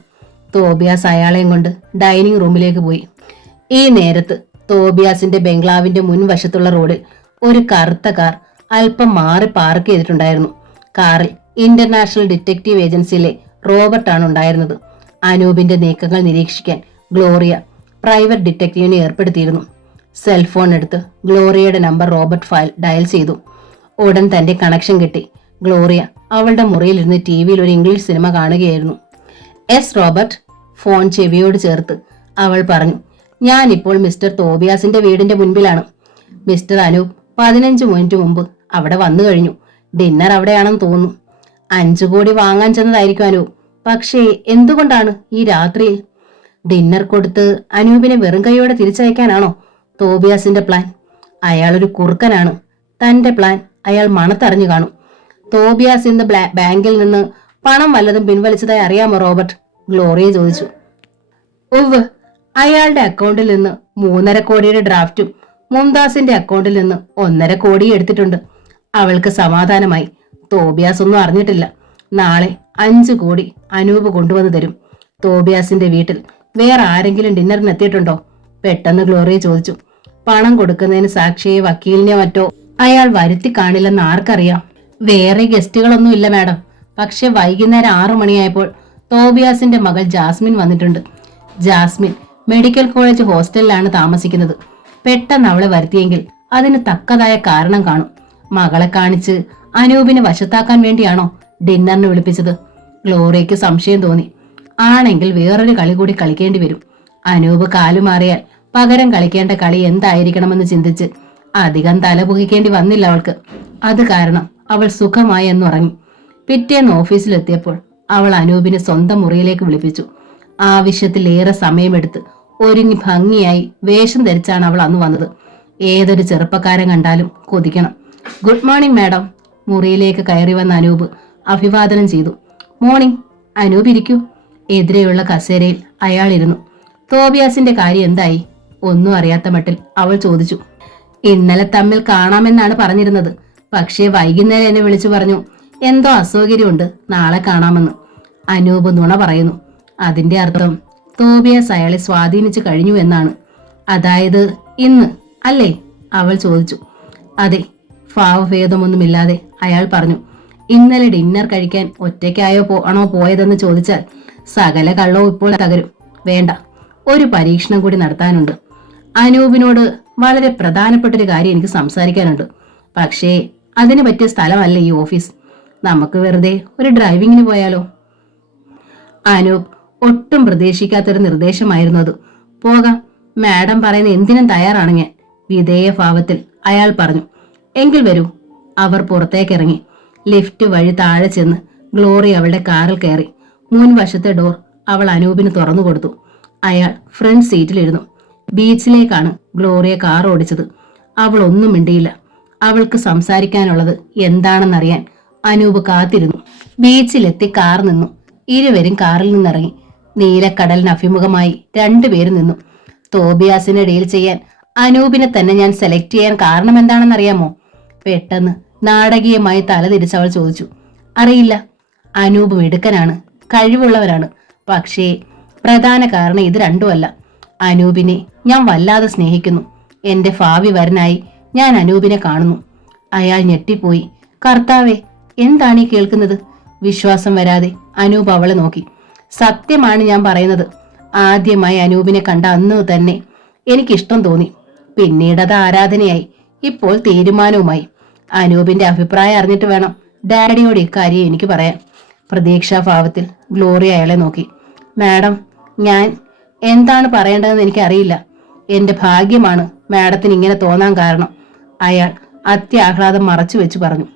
തോബിയാസ് അയാളെയും കൊണ്ട് ഡൈനിങ് റൂമിലേക്ക് പോയി. ഈ നേരത്ത് തോബിയാസിന്റെ ബംഗ്ലാവിന്റെ മുൻവശത്തുള്ള റോഡിൽ ഒരു കറുത്ത കാർ അല്പം മാറി പാർക്ക് ചെയ്തിട്ടുണ്ടായിരുന്നു. കാറിൽ ഇന്റർനാഷണൽ ഡിറ്റക്റ്റീവ് ഏജൻസിയിലെ റോബർട്ടാണ് ഉണ്ടായിരുന്നത്. അനൂപിന്റെ നീക്കങ്ങൾ നിരീക്ഷിക്കാൻ ഗ്ലോറിയ പ്രൈവറ്റ് ഡിറ്റക്റ്റീവിനെ ഏർപ്പെടുത്തിയിരുന്നു. സെൽഫോൺ എടുത്ത് ഗ്ലോറിയയുടെ നമ്പർ റോബർട്ട് ഡയൽ ചെയ്തു. ഉടൻ തന്റെ കണക്ഷൻ കിട്ടി. ഗ്ലോറിയ അവളുടെ മുറിയിലിരുന്ന് TV-യിൽ ഒരു ഇംഗ്ലീഷ് സിനിമ കാണുകയായിരുന്നു. എസ് റോബർട്ട്, ഫോൺ ചെവിയോട് ചേർത്ത് അവൾ പറഞ്ഞു. ഞാനിപ്പോൾ മിസ്റ്റർ തോബിയാസിന്റെ വീടിന്റെ മുൻപിലാണ്. മിസ്റ്റർ അനൂപ് 15 മിനിറ്റ് മുമ്പ് അവിടെ വന്നു കഴിഞ്ഞു. ഡിന്നർ അവിടെയാണെന്ന് തോന്നുന്നു. 5 കോടി വാങ്ങാൻ ചെന്നതായിരിക്കും അനൂപ്. പക്ഷേ എന്തുകൊണ്ടാണ് ഈ രാത്രിയിൽ? ഡിന്നർ കൊടുത്ത് അനൂപിനെ വെറും കൈയോടെ തിരിച്ചയക്കാനാണോ തോബിയാസിന്റെ പ്ലാൻ? അയാളൊരു കുറുക്കനാണ്. തന്റെ പ്ലാൻ അയാൾ മണത്തറിഞ്ഞു കാണും. തോബിയാസ് ഇന്ന് ബാങ്കിൽ നിന്ന് പണം വല്ലതും പിൻവലിച്ചതായി അറിയാമോ റോബർട്ട്? ഗ്ലോറിയ ചോദിച്ചു. ഉവ്, അയാളുടെ അക്കൗണ്ടിൽ നിന്ന് 3.5 കോടിയുടെ ഡ്രാഫ്റ്റും മുംതാസിന്റെ അക്കൗണ്ടിൽ നിന്ന് 1.5 കോടി എടുത്തിട്ടുണ്ട്. അവൾക്ക് സമാധാനമായി. തോബിയാസ് ഒന്നും അറിഞ്ഞിട്ടില്ല. നാളെ 5 കോടി അനൂപ് കൊണ്ടുവന്നു തരും. തോബിയാസിന്റെ വീട്ടിൽ വേറെ ആരെങ്കിലും ഡിന്നറിന് എത്തിയിട്ടുണ്ടോ? പെട്ടെന്ന് ഗ്ലോറിയ ചോദിച്ചു. പണം കൊടുക്കുന്നതിന് സാക്ഷിയെ വക്കീലിനെ മറ്റോ അയാൾ വരുത്തി കാണില്ലെന്ന് ആർക്കറിയാം? വേറെ ഗസ്റ്റുകളൊന്നും ഇല്ല മാഡം. പക്ഷെ വൈകുന്നേരം 6 മണിയായപ്പോൾ തോബിയാസിന്റെ മകൾ ജാസ്മിൻ വന്നിട്ടുണ്ട്. ജാസ്മിൻ മെഡിക്കൽ കോളേജ് ഹോസ്റ്റലിലാണ് താമസിക്കുന്നത്. പെട്ടെന്ന് അവളെ വരുത്തിയെങ്കിൽ അതിന് തക്കതായ കാരണം കാണും. മകളെ കാണിച്ച് അനൂപിനെ വശത്താക്കാൻ വേണ്ടിയാണോ ഡിന്നറിന് വിളിപ്പിച്ചത്? ഗ്ലോറിയയ്ക്ക് സംശയം തോന്നി. ആണെങ്കിൽ വേറൊരു കളി കൂടി കളിക്കേണ്ടി വരും. അനൂപ് കാലുമാറിയാൽ പകരം കളിക്കേണ്ട കളി എന്തായിരിക്കണമെന്ന് ചിന്തിച്ച് അധികം തലപുകിക്കേണ്ടി വന്നില്ല അവൾക്ക്. അത് കാരണം അവൾ സുഖമായി എന്നുറങ്ങി. പിറ്റേന്ന് ഓഫീസിലെത്തിയപ്പോൾ അവൾ അനൂപിനെ സ്വന്തം മുറിയിലേക്ക് വിളിപ്പിച്ചു. ആവശ്യത്തിലേറെ സമയമെടുത്ത് ഒരുങ്ങി ഭംഗിയായി വേഷം ധരിച്ചാണ് അവൾ അന്ന് വന്നത്. ഏതൊരു ചെറുപ്പക്കാരൻ കണ്ടാലും കൊതിക്കണം. Good morning madam. മുറിയിലേക്ക് കയറി വന്ന അനൂപ് അഭിവാദനം ചെയ്തു. മോർണിംഗ്. അനൂപ് ഇരിക്കൂ. എതിരെയുള്ള കസേരയിൽ അയാൾ ഇരുന്നു. തോബിയാസിന്റെ കാര്യം എന്തായി? ഒന്നും അറിയാത്ത മട്ടിൽ അവൾ ചോദിച്ചു. ഇന്നലെ തമ്മിൽ കാണാമെന്നാണ് പറഞ്ഞിരുന്നത്. പക്ഷേ വൈകുന്നേരം എന്നെ വിളിച്ചു പറഞ്ഞു എന്തോ അസൗകര്യമുണ്ട്, നാളെ കാണാമെന്ന്. അനൂപ് നുണ പറയുന്നു. അതിന്റെ അർത്ഥം തോബിയാസ് അയാളെ സ്വാധീനിച്ചു കഴിഞ്ഞു എന്നാണ്. അതായത് ഇന്ന് അല്ലേ? അവൾ ചോദിച്ചു. അതെ, ഭാവഭേദമൊന്നുമില്ലാതെ അയാൾ പറഞ്ഞു. ഇന്നലെ ഡിന്നർ കഴിക്കാൻ ഒറ്റയ്ക്കായോ ആണോ പോയതെന്ന് ചോദിച്ചാൽ സകല കള്ളവും ഇപ്പോൾ തകരും. വേണ്ട, ഒരു പരീക്ഷണം കൂടി നടത്താനുണ്ട്. അനൂപിനോട് വളരെ പ്രധാനപ്പെട്ടൊരു കാര്യം എനിക്ക് സംസാരിക്കാനുണ്ട്. പക്ഷേ അതിന് പറ്റിയ സ്ഥലമല്ല ഈ ഓഫീസ്. നമുക്ക് വെറുതെ ഒരു ഡ്രൈവിങ്ങിന് പോയാലോ? അനൂപ് ഒട്ടും പ്രതീക്ഷിക്കാത്തൊരു നിർദ്ദേശമായിരുന്നു അത്. പോകാം, മാഡം പറയുന്ന എന്തിനും തയ്യാറാണ് ഞാൻ. വിധേയഭാവത്തിൽ അയാൾ പറഞ്ഞു. എങ്കിൽ വരൂ. അവർ പുറത്തേക്കിറങ്ങി. ലിഫ്റ്റ് വഴി താഴെ ചെന്ന് ഗ്ലോറി അവളുടെ കാറിൽ കയറി. മുൻവശത്തെ ഡോർ അവൾ അനൂപിന് തുറന്നു കൊടുത്തു. അയാൾ ഫ്രണ്ട് സീറ്റിലിരുന്നു. ബീച്ചിലേക്കാണ് ഗ്ലോറിയ കാർ ഓടിച്ചത്. അവൾ ഒന്നും മിണ്ടിയില്ല. അവൾക്ക് സംസാരിക്കാനുള്ളത് എന്താണെന്നറിയാൻ അനൂപ് കാത്തിരുന്നു. ബീച്ചിലെത്തി കാർ നിന്നു. ഇരുവരും കാറിൽ നിന്നിറങ്ങി. നീലക്കടലിന് അഭിമുഖമായി രണ്ടുപേരും നിന്നു. തോബിയാസിനെ ഡീൽ ചെയ്യാൻ അനൂപിനെ തന്നെ ഞാൻ സെലക്ട് ചെയ്യാൻ കാരണം എന്താണെന്നറിയാമോ? പെട്ടെന്ന് നാടകീയമായി തലതിരിച്ചവൾ ചോദിച്ചു. അറിയില്ല. അനൂപ് മിടുക്കനാണ്, കഴിവുള്ളവരാണ്. പക്ഷേ പ്രധാന കാരണം ഇത് രണ്ടുമല്ല. അനൂപിനെ ഞാൻ വല്ലാതെ സ്നേഹിക്കുന്നു. എന്റെ ഭാവി വരനായി ഞാൻ അനൂപിനെ കാണുന്നു. അയാൾ ഞെട്ടിപ്പോയി. കർത്താവേ, എന്താണ് ഈ കേൾക്കുന്നത്? വിശ്വാസം വരാതെ അനൂപ് അവളെ നോക്കി. സത്യമാണ് ഞാൻ പറയുന്നത്. ആദ്യമായി അനൂപിനെ കണ്ട അന്ന് തന്നെ എനിക്കിഷ്ടം തോന്നി. പിന്നീട് അത് ആരാധനയായി, ഇപ്പോൾ തീരുമാനവുമായി. അനൂപിന്റെ അഭിപ്രായം അറിഞ്ഞിട്ട് വേണം ഡാഡിയോട് ഇക്കാര്യം എനിക്ക് പറയാൻ. പ്രതീക്ഷാഭാവത്തിൽ ഗ്ലോറിയ അയാളെ നോക്കി. മാഡം, ഞാൻ എന്താണ് പറയേണ്ടതെന്ന് എനിക്കറിയില്ല. എന്റെ ഭാഗ്യമാണ് മാഡത്തിന് ഇങ്ങനെ തോന്നാൻ കാരണം. അയാൾ അത്യാഹ്ലാദം മറച്ചു വെച്ച് പറഞ്ഞു.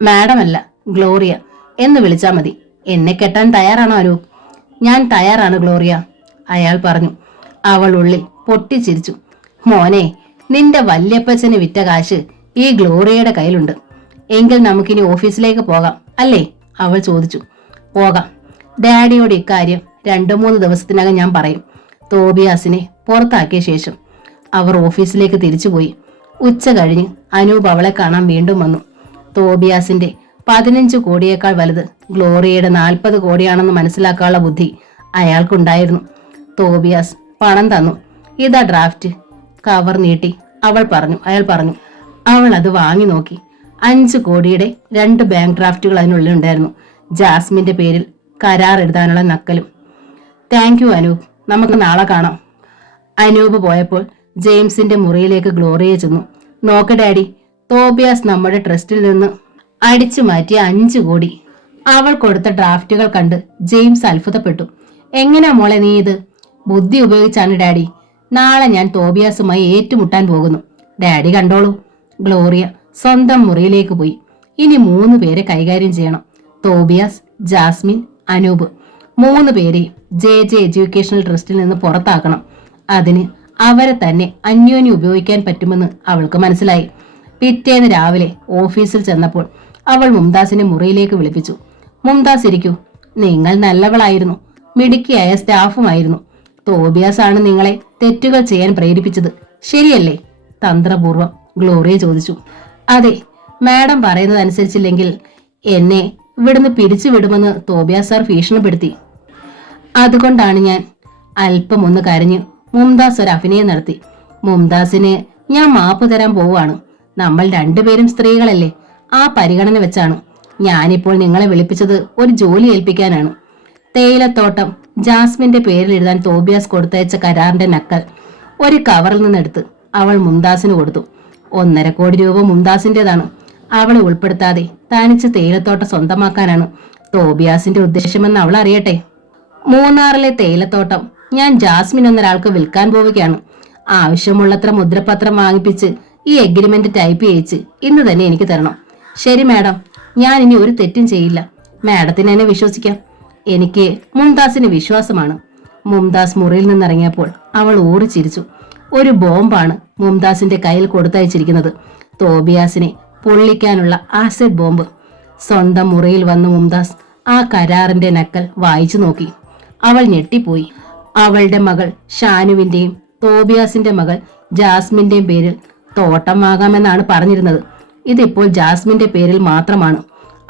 മാഡമല്ല, ഗ്ലോറിയ എന്ന് വിളിച്ചാൽ മതി. എന്നെ കെട്ടാൻ തയ്യാറാണോ അനൂപ്? ഞാൻ തയ്യാറാണ് ഗ്ലോറിയ, അയാൾ പറഞ്ഞു. അവൾ ഉള്ളിൽ പൊട്ടിച്ചിരിച്ചു. മോനെ, നിന്റെ വല്യപ്പച്ചന് വിറ്റ കാശ് ഈ ഗ്ലോറിയയുടെ കയ്യിലുണ്ട്. എങ്കിൽ നമുക്കിനി ഓഫീസിലേക്ക് പോകാം അല്ലേ? അവൾ ചോദിച്ചു. പോകാം. ഡാഡിയോട് ഇക്കാര്യം 2-3 ദിവസത്തിനകം ഞാൻ പറയും. തോബിയാസിനെ പുറത്താക്കിയ ശേഷം. അവർ ഓഫീസിലേക്ക് തിരിച്ചുപോയി. ഉച്ച കഴിഞ്ഞ് അനൂപ് അവളെ കാണാൻ വീണ്ടും വന്നു. തോബിയാസിന്റെ 15 കോടിയേക്കാൾ വലുത് ഗ്ലോറിയയുടെ 40 കോടിയാണെന്ന് മനസ്സിലാക്കാനുള്ള ബുദ്ധി അയാൾക്കുണ്ടായിരുന്നു. തോബിയാസ് പണം തന്നു. ഇതാ ഡ്രാഫ്റ്റ്. കവർ നീട്ടി അയാൾ പറഞ്ഞു. അവൾ അത് വാങ്ങി നോക്കി. 5 കോടിയുടെ 2 ബാങ്ക് ഡ്രാഫ്റ്റുകൾ അതിനുള്ളിൽ ഉണ്ടായിരുന്നു. ജാസ്മിന്റെ പേരിൽ കരാർ എഴുതാനുള്ള നക്കലും. താങ്ക് യു അനൂപ്, നമുക്ക് നാളെ കാണാം. അനൂപ് പോയപ്പോൾ ജെയിംസിന്റെ മുറിയിലേക്ക് ഗ്ലോറിയ ചെന്നു. നോക്ക് ഡാഡി, തോബിയാസ് നമ്മുടെ ട്രസ്റ്റിൽ നിന്ന് അടിച്ചു മാറ്റിയ 5 കോടി. അവൾ കൊടുത്ത ഡ്രാഫ്റ്റുകൾ കണ്ട് ജെയിംസ് അത്ഭുതപ്പെട്ടു. എങ്ങനെയാ മോളെ നീ ഇത്? ബുദ്ധി ഉപയോഗിച്ചാണ് ഡാഡി. നാളെ ഞാൻ തോബിയാസുമായി ഏറ്റുമുട്ടാൻ പോകുന്നു. ഡാഡി കണ്ടോളൂ. ഗ്ലോറിയ സ്വന്തം മുറിയിലേക്ക് പോയി. ഇനി 3 പേരെ കൈകാര്യം ചെയ്യണം. തോബിയാസ്, ജാസ്മിൻ, അനൂപ്. 3 പേരെ JJ എഡ്യൂക്കേഷണൽ ട്രസ്റ്റിൽ നിന്ന് പുറത്താക്കണം. അതിന് അവരെ തന്നെ അന്യോന്യം ഉപയോഗിക്കാൻ പറ്റുമെന്ന് അവൾക്ക് മനസ്സിലായി. പിറ്റേന്ന് രാവിലെ ഓഫീസിൽ ചെന്നപ്പോൾ അവൾ മുംതാസിനെ മുറിയിലേക്ക് വിളിപ്പിച്ചു. മുംതാസ്, ഇരിക്കൂ. നിങ്ങൾ നല്ലവളായിരുന്നു, മിടുക്കിയായ സ്റ്റാഫുമായിരുന്നു. തോബിയാസ് ആണ് നിങ്ങളെ തെറ്റുകൾ ചെയ്യാൻ പ്രേരിപ്പിച്ചത്, ശരിയല്ലേ? തന്ത്രപൂർവ്വം ഗ്ലോറിയ ചോദിച്ചു. അതെ, മാഡം പറയുന്നതനുസരിച്ചില്ലെങ്കിൽ എന്നെ ഇവിടുന്ന് പിരിച്ചുവിടുമെന്ന് തോബിയാസ് സാർ ഭീഷണിപ്പെടുത്തി. അതുകൊണ്ടാണ് ഞാൻ. അല്പം ഒന്ന് കരഞ്ഞു മുംതാസ് ഒരു അഭിനയം നടത്തി. മുംതാസിന് ഞാൻ മാപ്പ് തരാൻ പോവാണ്. നമ്മൾ രണ്ടുപേരും സ്ത്രീകളല്ലേ, ആ പരിഗണന വെച്ചാണ് ഞാനിപ്പോൾ നിങ്ങളെ വിളിപ്പിച്ചത്. ഒരു ജോലി ഏൽപ്പിക്കാനാണ്. തേയിലത്തോട്ടം ജാസ്മിന്റെ പേരിൽ എഴുതാൻ തോബിയാസ് കൊടുത്തയച്ച കരാറിന്റെ നക്കൽ ഒരു കവറിൽ നിന്നെടുത്ത് അവൾ മുംതാസിന് കൊടുത്തു. 1.5 കോടി രൂപ മുംതാസിന്റേതാണ്. അവളെ ഉൾപ്പെടുത്താതെ തനിച്ച് തേയിലത്തോട്ടം സ്വന്തമാക്കാനാണ് തോബിയാസിന്റെ ഉദ്ദേശമെന്ന് അവൾ അറിയട്ടെ. മൂന്നാറിലെ തേയിലത്തോട്ടം ഞാൻ ജാസ്മിൻ എന്നൊരാൾക്ക് വിൽക്കാൻ പോവുകയാണ്. ആവശ്യമുള്ളത്ര മുദ്രപത്രം വാങ്ങിപ്പിച്ച് ഈ എഗ്രിമെന്റ് ടൈപ്പ് ചെയ്യിച്ച് ഇന്ന് തന്നെ എനിക്ക് തരണം. ശരി മാഡം, ഞാൻ ഇനി ഒരു തെറ്റും ചെയ്യില്ല. മാഡത്തിന് എന്നെ വിശ്വസിക്കാം. എനിക്ക് മുംതാസിന് വിശ്വാസമാണ്. മുംതാസ് മുറിയിൽ നിന്നിറങ്ങിയപ്പോൾ അവൾ ഊറിച്ചിരിച്ചു. ഒരു ബോംബാണ് മുംതാസിന്റെ കയ്യിൽ കൊടുത്തയച്ചിരിക്കുന്നത്. തോബിയാസിനെ പൊള്ളിക്കാനുള്ള ആസിഡ് ബോംബ്. സ്വന്തം മുറിയിൽ വന്ന മുംതാസ് ആ കരാറിന്റെ നക്കൽ വായിച്ചു നോക്കി. അവൾ ഞെട്ടിപ്പോയി. അവളുടെ മകൾ ഷാനുവിന്റെയും തോബിയാസിന്റെ മകൾ ജാസ്മിന്റെയും പേരിൽ തോട്ടം വാങ്ങാമെന്നാണ് പറഞ്ഞിരുന്നത്. ഇതിപ്പോൾ ജാസ്മിന്റെ പേരിൽ മാത്രമാണ്.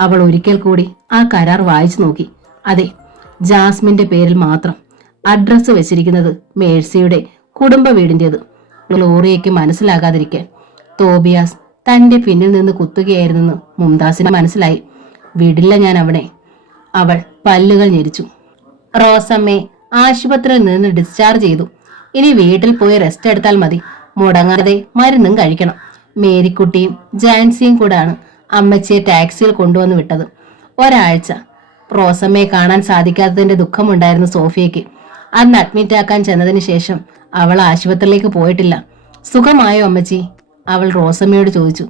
അവൾ ഒരിക്കൽ കൂടി ആ കരാർ വായിച്ചു നോക്കി. അതെ, ജാസ്മിന്റെ പേരിൽ മാത്രം. അഡ്രസ് വെച്ചിരിക്കുന്നത് മേഴ്സിയുടെ കുടുംബ വീടിന്റേത്. ഗ്ലോറിയയ്ക്ക് മനസ്സിലാകാതിരിക്കാൻ തോബിയാസ് തന്റെ പിന്നിൽ നിന്ന് കുത്തുകയായിരുന്നെന്ന് മുംതാസിന് മനസ്സിലായി. വിടില്ല ഞാൻ അവനെ. അവൾ പല്ലുകൾ ഞെരിച്ചു. റോസമ്മയെ ആശുപത്രിയിൽ നിന്ന് ഡിസ്ചാർജ് ചെയ്തു. ഇനി വീട്ടിൽ പോയി റെസ്റ്റ് എടുത്താൽ മതി. മുടങ്ങാതെ മരുന്നും കഴിക്കണം. മേരിക്കുട്ടിയും ജാൻസിയും കൂടാണ് അമ്മച്ചിയെ ടാക്സിയിൽ കൊണ്ടുവന്ന് വിട്ടത്. ഒരാഴ്ച റോസമ്മയെ കാണാൻ സാധിക്കാത്തതിന്റെ ദുഃഖമുണ്ടായിരുന്നു സോഫിയയ്ക്ക്. അന്ന് അഡ്മിറ്റ് ആക്കാൻ ചെന്നതിന് ശേഷം അവൾ ആശുപത്രിയിലേക്ക് പോയിട്ടില്ല. സുഖമായോ അമ്മച്ചി? അവൾ റോസമ്മയോട് ചോദിച്ചു.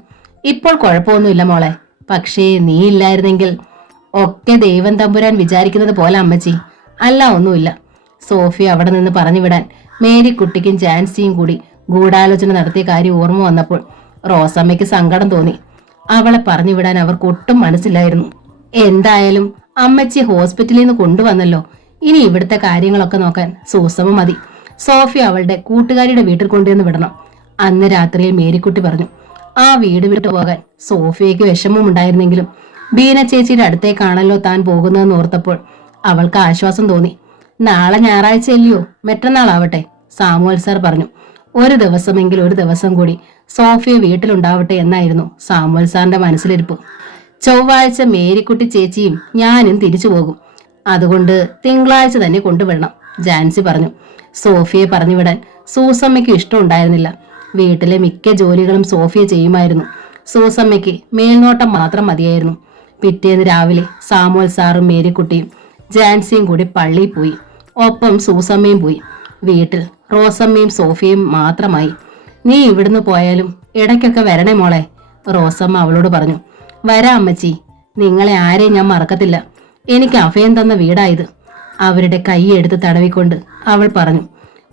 ഇപ്പോൾ കുഴപ്പമൊന്നുമില്ല മോളെ, പക്ഷേ നീ ഇല്ലായിരുന്നെങ്കിൽ. ഒക്കെ ദൈവം തമ്പുരാൻ വിചാരിക്കുന്നത് പോലെ അമ്മച്ചി. അല്ല, ഒന്നുമില്ല. സോഫിയ അവിടെ നിന്ന് പറഞ്ഞു വിടാൻ മേരിക്കുട്ടിക്കും ജാൻസിയും കൂടി ഗൂഢാലോചന നടത്തിയ കാര്യം ഓർമ്മ വന്നപ്പോൾ റോസമ്മയ്ക്ക് സങ്കടം തോന്നി. അവളെ പറഞ്ഞു വിടാൻ അവർക്ക് ഒട്ടും മനസ്സിലായിരുന്നു. എന്തായാലും അമ്മച്ചി ഹോസ്പിറ്റലിൽ നിന്ന് കൊണ്ടുവന്നല്ലോ, ഇനി ഇവിടുത്തെ കാര്യങ്ങളൊക്കെ നോക്കാൻ സൂസമ്മ മതി. സോഫിയ അവളുടെ കൂട്ടുകാരിയുടെ വീട്ടിൽ കൊണ്ടുവന്ന് വിടണം. അന്ന് രാത്രിയിൽ മേരിക്കുട്ടി പറഞ്ഞു. ആ വീട് വിട്ടു പോകാൻ സോഫിയയ്ക്ക് വിഷമം ഉണ്ടായിരുന്നെങ്കിലും ബീന ചേച്ചിയുടെ അടുത്തേക്കാണല്ലോ താൻ പോകുന്നതെന്ന് ഓർത്തപ്പോൾ അവൾക്ക് ആശ്വാസം തോന്നി. നാളെ ഞായറാഴ്ചയല്ലയോ, മറ്റന്നാളാവട്ടെ, സാമുവൽ സാർ പറഞ്ഞു. ഒരു ദിവസമെങ്കിൽ ഒരു ദിവസം കൂടി സോഫിയ വീട്ടിലുണ്ടാവട്ടെ എന്നായിരുന്നു സാമുവൽ സാറിന്റെ മനസ്സിലിരിപ്പ്. ചൊവ്വാഴ്ച മേരിക്കുട്ടി ചേച്ചിയും ഞാനും തിരിച്ചു പോകും. അതുകൊണ്ട് തിങ്കളാഴ്ച തന്നെ കൊണ്ടുവിടണം, ജാൻസി പറഞ്ഞു. സോഫിയെ പറഞ്ഞുവിടാൻ സൂസമ്മയ്ക്ക് ഇഷ്ടമുണ്ടായിരുന്നില്ല. വീട്ടിലെ മിക്ക ജോലികളും സോഫിയ ചെയ്യുമായിരുന്നു. സൂസമ്മയ്ക്ക് മേൽനോട്ടം മാത്രം മതിയായിരുന്നു. പിറ്റേന്ന് രാവിലെ സാമുവൽ സാറും മേരിക്കുട്ടിയും ജാൻസിയും കൂടി പള്ളിയിൽ പോയി. ഒപ്പം സൂസമ്മയും പോയി. വീട്ടിൽ റോസമ്മയും സോഫിയയും മാത്രമായി. നീ ഇവിടുന്ന് പോയാലും ഇടയ്ക്കൊക്കെ വരണേ മോളെ, റോസമ്മ അവളോട് പറഞ്ഞു. വരാം അമ്മച്ചി, നിങ്ങളെ ആരെയും ഞാൻ മറക്കത്തില്ല. എനിക്ക് അഭയം തന്ന വീടായത്. അവരുടെ കൈയെടുത്ത് തടവിക്കൊണ്ട് അവൾ പറഞ്ഞു.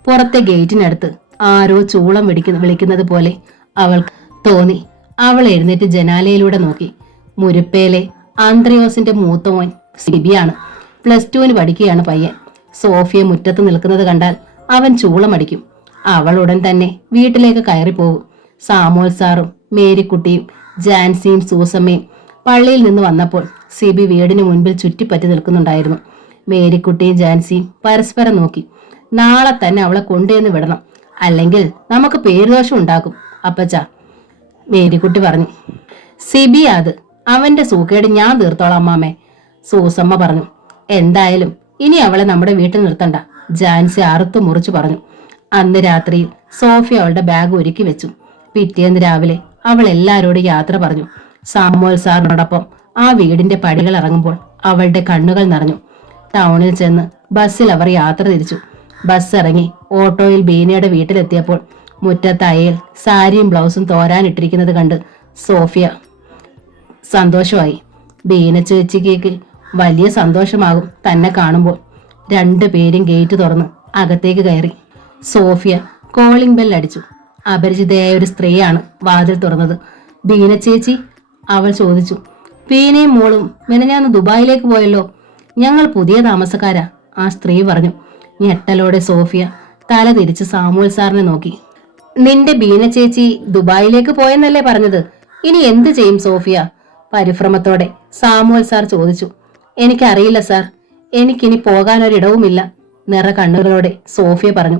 പുറത്തെ ഗേറ്റിനടുത്ത് ആരോ ചൂളം വിളിക്കുന്നത് പോലെ അവൾക്ക് തോന്നി. അവൾ എഴുന്നേറ്റ് ജനാലയിലൂടെ നോക്കി. മുരുപ്പയിലെ ആന്ത്രിയോസിന്റെ മൂത്തമോൻ സിബിയാണ്. +2 പഠിക്കുകയാണ് പയ്യൻ. സോഫിയ മുറ്റത്ത് നിൽക്കുന്നത് കണ്ടാൽ അവൻ ചൂളമടിക്കും. അവൾ ഉടൻ തന്നെ വീട്ടിലേക്ക് കയറിപ്പോകും. സാമുവൽ സാറും മേരിക്കുട്ടിയും ജാൻസിയും സൂസമ്മയും പള്ളിയിൽ നിന്ന് വന്നപ്പോൾ സിബി വീടിന് മുൻപിൽ ചുറ്റിപ്പറ്റി നിൽക്കുന്നുണ്ടായിരുന്നു. മേരിക്കുട്ടിയും ജാൻസിയും പരസ്പരം നോക്കി. നാളെ തന്നെ അവളെ കൊണ്ടുവന്ന് വിടണം, അല്ലെങ്കിൽ നമുക്ക് പേരുദോഷം ഉണ്ടാക്കും അപ്പച്ച, മേരിക്കുട്ടി പറഞ്ഞു. സിബി അത്, അവന്റെ സൂക്കേട് ഞാൻ തീർത്തോളാം അമ്മാമേ, സൂസമ്മ പറഞ്ഞു. എന്തായാലും ഇനി അവളെ നമ്മുടെ വീട്ടിൽ നിർത്തണ്ട, ജാൻസി അറുത്തു മുറിച്ചു പറഞ്ഞു. അന്ന് രാത്രിയിൽ സോഫിയ അവളുടെ ബാഗ് ഒരുക്കി വെച്ചു. പിറ്റേന്ന് രാവിലെ അവൾ എല്ലാരോടും യാത്ര പറഞ്ഞു. സാമുവൽ സാറിനോടൊപ്പം ആ വീടിന്റെ പടികൾ ഇറങ്ങുമ്പോൾ അവളുടെ കണ്ണുകൾ നിറഞ്ഞു. ടൗണിൽ ചെന്ന് ബസ്സിൽ അവർ യാത്ര തിരിച്ചു. ബസ് ഇറങ്ങി ഓട്ടോയിൽ ബീനയുടെ വീട്ടിലെത്തിയപ്പോൾ മുറ്റത്ത് അയൽ സാരിയും ബ്ലൗസും തോരാനിട്ടിരിക്കുന്നത് കണ്ട് സോഫിയ സന്തോഷമായി. ബീന ചേച്ചിക്ക് വലിയ സന്തോഷമാകും തന്നെ കാണുമ്പോൾ. 2 പേരും ഗേറ്റ് തുറന്ന് അകത്തേക്ക് കയറി. സോഫിയ കോളിംഗ് ബെൽ അടിച്ചു. അപരിചിതയായ ഒരു സ്ത്രീയാണ് വാതിൽ തുറന്നത്. ബീന ചേച്ചി, അവൾ ചോദിച്ചു. ബീനയും മോളും മെനഞ്ഞാന്ന് ദുബായിലേക്ക് പോയല്ലോ, ഞങ്ങൾ പുതിയ താമസക്കാരാ, ആ സ്ത്രീ പറഞ്ഞു. ഞെട്ടലോടെ സോഫിയ തല തിരിച്ച് സാമുവൽ സാറിനെ നോക്കി. നിന്റെ ബീന ചേച്ചി ദുബായിലേക്ക് പോയെന്നല്ലേ പറഞ്ഞത്? ഇനി എന്ത് ചെയ്യും സോഫിയ? പരിഭ്രമത്തോടെ സാമുവൽ സാർ ചോദിച്ചു. എനിക്കറിയില്ല സാർ, എനിക്കിനി പോകാനൊരിടവുമില്ല, നിറ കണ്ണുകളോടെ സോഫിയ പറഞ്ഞു.